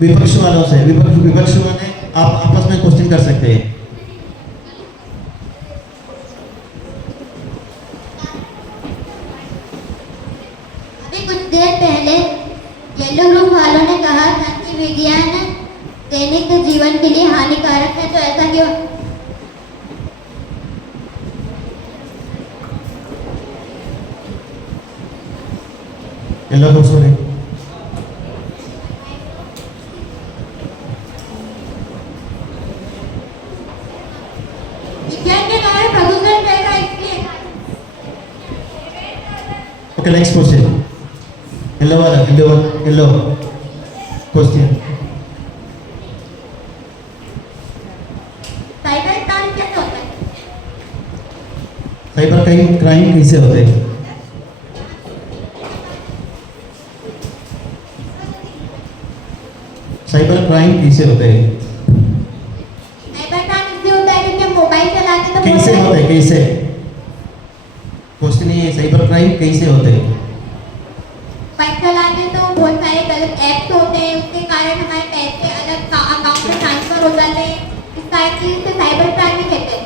विपक्ष वालों से विपक्ष वाले आप आपस में क्वेश्चन कर सकते हैं। अभी कुछ देर पहले येलो ग्रुप वालों ने कहा था कि विज्ञान दैनिक जीवन के लिए हानिकारक है, तो ऐसा क्यों? येलो ग्रुप वाले विज्ञान के कारण प्रदूषण बढ़ेगा इसलिए। Okay, next question. Yellow question. Cyber crime कैसे होता है? साइबर क्राइम कैसे होते हैं? साइबर क्राइम कैसे होते हैं? साइबर क्राइम इसलिए होता है क्योंकि हम मोबाइल चलाते तो कैसे होते हैं? कैसे? क्वेश्चन ये साइबर क्राइम कैसे होते हैं? मोबाइल चलाते तो बहुत सारे गलत ऐप्स होते हैं, उसके कारण हमारे पैसे अलग अकाउंट में ट्रांसफर हो जाते हैं। इस कारण से इसे साइबर क्राइम भी कहते हैं।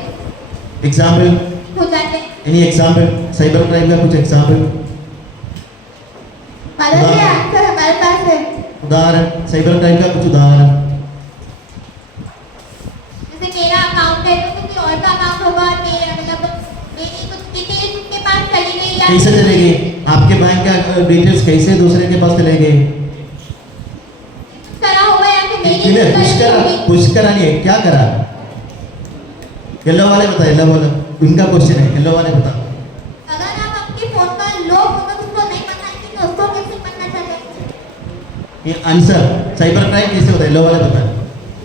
एग्जाम्पल? हो जाते हैं। एनी एग्जाम्पल साइबर क्राइम का? कुछ एग्जाम्पल? बदल आंसर हमारे पास है। उदाहरण, साइबर क्राइम का कुछ उदाहरण? जैसे मेरा अकाउंट है तो किसी और का अकाउंट होगा और मेरा मतलब मेरी कुछ डिटेल्स उसके पास चली कैसे चलेगी? आपके बैंक का डिटेल्स कैसे दूसरे के पास चलेंगे? करा होगा या फिर मेरी किने कुछ करा नहीं है, क्या करा? येलो वाले बता, येलो वाला उनका क्वेश्चन है, येलो वाले बता। अगर आप अपने फोन का लॉक होगा तो उसको नहीं बनाएंगे तो उसको कैसे बनना चाहते? ये आंसर साइबर क्राइम कैसे होता है? येलो वाले बता,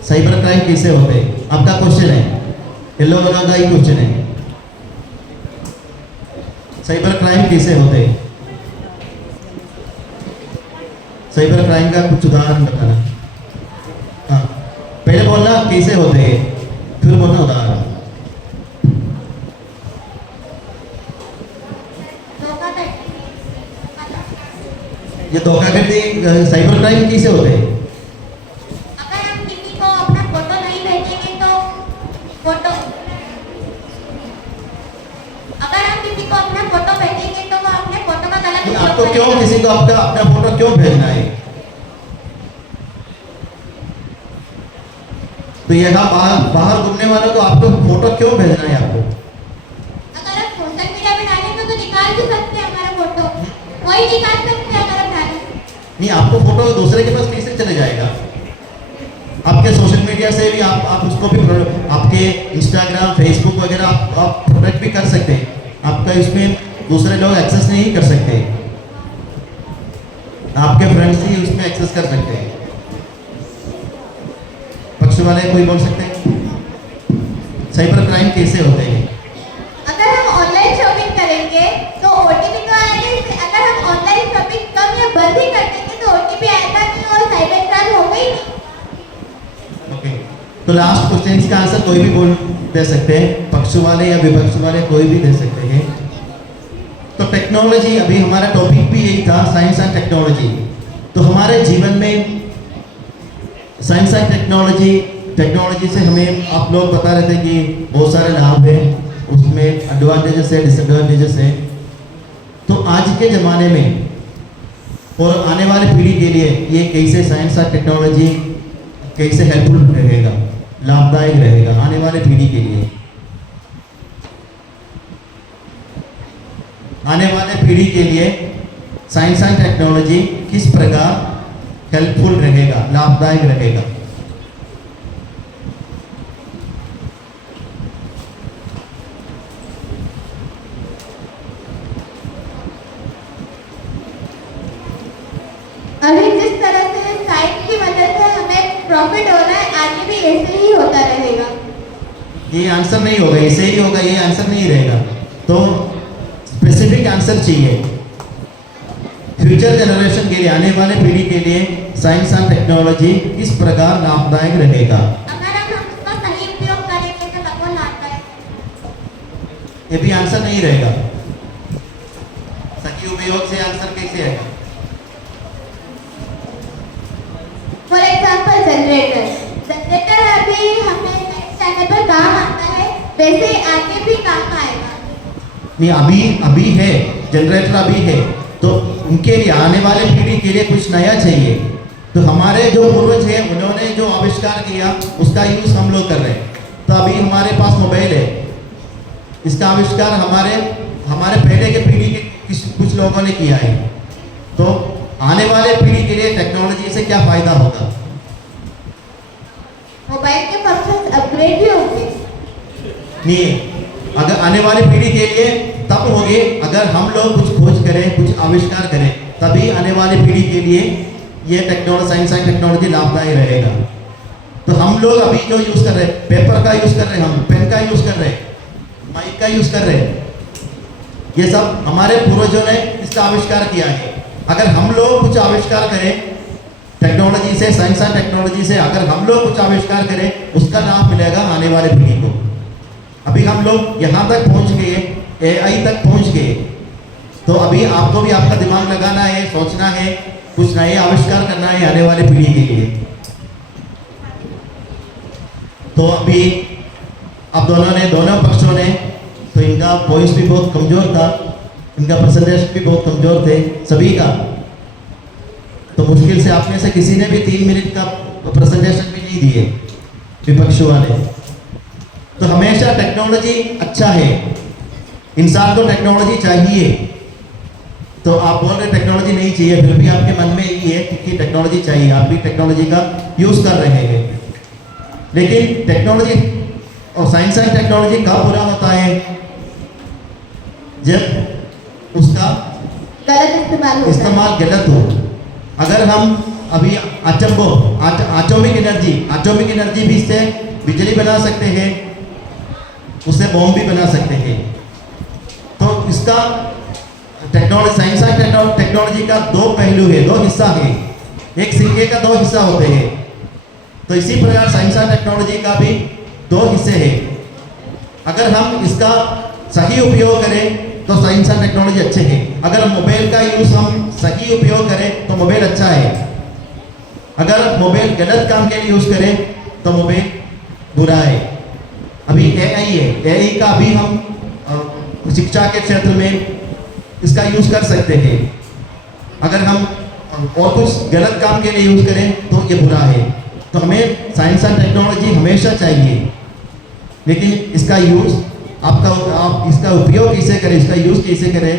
साइबर क्राइम कैसे होते हैं? आपका क्वेश्चन है, येलो वाला का ही क्वेश्चन है, साइबर क्राइम कैसे होते हैं? साइबर क्राइम का कुछ उदाहरण बताना। हाँ, पहले बोलना कैसे होते हैं, फिर बोलना उदाहरण। ये धोखाधड़ी साइबर क्राइम कैसे होते हैं? अगर हम किसी को अपना फोटो नहीं भेजेंगे तो फोटो, अगर हम किसी को अपना फोटो भेजेंगे तो वो अपने फोटो का गलत कि उपयोग आपको क्यों करेगा। किसी को आपका अपना फोटो क्यों भेजना है? तो ये बाहर घूमने वालों को आपको फोटो क्यों भेजना है आपको? अगर आप सोशल मीडिया पे डालेंगे तो निकाल भी सकते हैं हमारा फोटो, कोई निकाल सकते हैं अगर आप डालें। नहीं, आपको फोटो दूसरे के पास कैसे चले जाएगा? आपके सोशल मीडिया से भी आप उसको भी आपके इंस्टाग्राम फेसबुक वगैरह आप प्रोटेक्ट भी कर सकते हैं। आपका इसमें दूसरे लोग एक्सेस नहीं कर सकते, आपके फ्रेंड्स ही उसमें एक्सेस कर सकते हैं। पक्ष वाले कोई बोल सकते हैं? साइबर क्राइम कैसे होते हैं? अगर हम ऑनलाइन शॉपिंग करेंगे तो ओटीपी तो आएगा, अगर हम ऑनलाइन शॉपिंग कम या बंद भी कर देंगे तो ओटीपी आएगा नहीं और साइबर क्राइम होगा ही नहीं। ओके, तो लास्ट क्वेश्चन का आंसर कोई भी बोल दे सकते हैं, पक्ष वाले या विपक्ष वाले कोई भी दे सकते हैं। तो टेक्नोलॉजी, अभी हमारा टॉपिक भी यही था, साइंस एंड टेक्नोलॉजी। तो हमारे जीवन में साइंस एंड टेक्नोलॉजी से हमें आप लोग बता रहे थे कि बहुत सारे लाभ हैं, उसमें एडवांटेजेस है, डिसएडवांटेजेस है। तो आज के ज़माने में और आने वाली पीढ़ी के लिए ये कैसे साइंस और टेक्नोलॉजी कैसे हेल्पफुल रहेगा, लाभदायक रहेगा आने वाले पीढ़ी के लिए? आने वाले पीढ़ी के लिए साइंस एंड टेक्नोलॉजी किस प्रकार हेल्पफुल रहेगा, लाभदायक रहेगा? अभी जिस तरह से साइंस की मदद से हमें प्रॉफिट हो रहा है, आगे भी ऐसे ही होता रहेगा। ये आंसर नहीं होगा, ऐसे ही होगा, ये आंसर नहीं रहेगा। तो स्पेसिफिक आंसर चाहिए। फ्यूचर जनरेशन के लिए, आने वाले पीढ़ी के लिए साइंस एंड टेक्नोलॉजी किस प्रकार लाभदायक रहेगा? अगर हम उसका सही उपयोग करेंगे तो लगभग लाभदायक। ये भी आंसर नहीं रहेगा। सही उपयोग से आंसर कैसे आएगा? फॉर एग्जाम्पल जनरेटर अभी हमें नेक्स्ट टाइम पर काम आता है, वैसे आगे भी काम आएगा। नहीं, अभी है जनरेटर, अभी है, तो उनके लिए, आने वाले पीढ़ी के लिए कुछ नया चाहिए। तो हमारे जो पूर्वज हैं उन्होंने जो आविष्कार किया उसका यूज हम लोग कर रहे हैं। तो अभी हमारे पास मोबाइल है, इसका आविष्कार हमारे पहले के पीढ़ी के कुछ लोगों ने किया है। तो आने वाले पीढ़ी के लिए टेक्नोलॉजी से क्या फायदा होगा? मोबाइल के फंक्शंस अपग्रेड भी होंगे। नहीं, अगर आने वाली पीढ़ी के लिए तब होगी अगर हम लोग कुछ खोज करें, कुछ आविष्कार करें, तभी आने वाली पीढ़ी के लिए ये टेक्नोलॉजी, साइंस एंड टेक्नोलॉजी लाभदायक रहेगा। तो हम लोग अभी जो यूज कर रहे हैं, पेपर का यूज कर रहे हैं, हम पेन का यूज कर रहे हैं, माइक का यूज कर रहे हैं, ये सब हमारे पूर्वजों ने इसका आविष्कार किया है। अगर हम लोग कुछ आविष्कार करें टेक्नोलॉजी से, साइंस एंड टेक्नोलॉजी से, अगर हम लोग कुछ आविष्कार करें, उसका लाभ मिलेगा आने वाले पीढ़ी को। अभी हम लोग यहाँ तक पहुँच गए, AI तक पहुँच गए, तो अभी आपको भी आपका दिमाग लगाना है, सोचना है, कुछ नए आविष्कार करना है आने वाली पीढ़ी के लिए। तो अभी अब दोनों पक्षों ने, तो इनका वॉइस भी बहुत कमजोर था, इनका प्रेजेंटेशन भी बहुत कमजोर थे सभी का। तो मुश्किल से आप में से किसी ने भी 3 मिनट का प्रेजेंटेशन भी नहीं दिए, विपक्ष वाले। तो हमेशा टेक्नोलॉजी अच्छा है, इंसान को टेक्नोलॉजी चाहिए, तो आप बोल रहे टेक्नोलॉजी नहीं चाहिए, फिर भी आपके मन में यही है कि टेक्नोलॉजी चाहिए, आप भी टेक्नोलॉजी का यूज कर रहे हैं। लेकिन टेक्नोलॉजी और साइंस एंड टेक्नोलॉजी कब बुरा होता है? जब उसका गलत इस्तेमाल होता है। इस्तेमाल गलत हो। अगर हम अभी एटॉमिक एनर्जी भी इससे बिजली बना सकते हैं, उससे बॉम्ब भी बना सकते हैं। तो इसका टेक्नोलॉजी, साइंस एंड टेक्नोलॉजी का दो पहलू है, दो हिस्सा है, एक सिक्के का दो हिस्सा होते हैं। तो इसी प्रकार साइंस एंड टेक्नोलॉजी का भी दो हिस्से हैं। अगर हम इसका सही उपयोग करें तो साइंस एंड टेक्नोलॉजी अच्छे हैं। अगर मोबाइल का यूज हम सही उपयोग करें तो मोबाइल अच्छा है। अगर मोबाइल गलत काम के लिए यूज करें तो मोबाइल बुरा है। अभी एआई है, एआई का भी हम शिक्षा के क्षेत्र में इसका यूज कर सकते हैं। अगर हम और कुछ गलत काम के लिए यूज करें तो ये बुरा है। तो हमें साइंस एंड टेक्नोलॉजी हमेशा चाहिए, लेकिन इसका यूज आप इसका उपयोग कैसे करें, इसका यूज कैसे करें,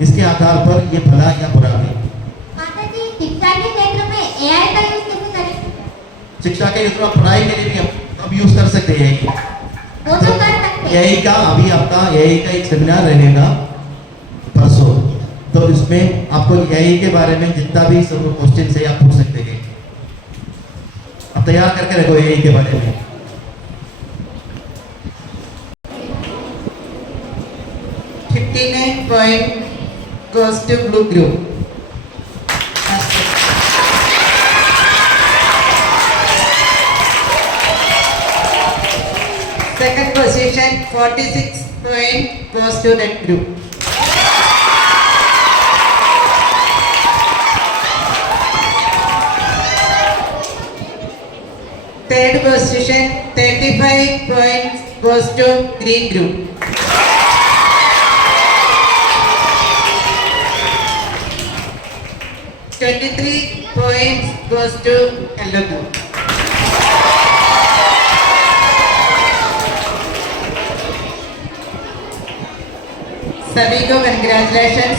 इसके आधार पर ये भला या बुरा है। माता जी, शिक्षा के क्षेत्र में एआई का यूज कैसे करें? शिक्षा के क्षेत्र में पढ़ाई के लिए भी हम यूज कर सकते हैं। वो तो कर सकते हैं। एआई का अभी आपका एआई का एक सेमिनार रहेगा परसों, तो इसमें आपको एआई के बारे में जितना भी सब क्वेश्चन है आप पूछ सकते हैं। आप तैयार करके रखो एआई के बारे में। 59 point goes to blue group. Second position 46 point goes to red group. Third position 35 points goes to green group. Twenty-three points goes to yellow group. सभी को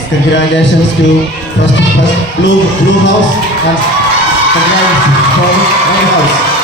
Congratulations to first blue house and congratulations for red house.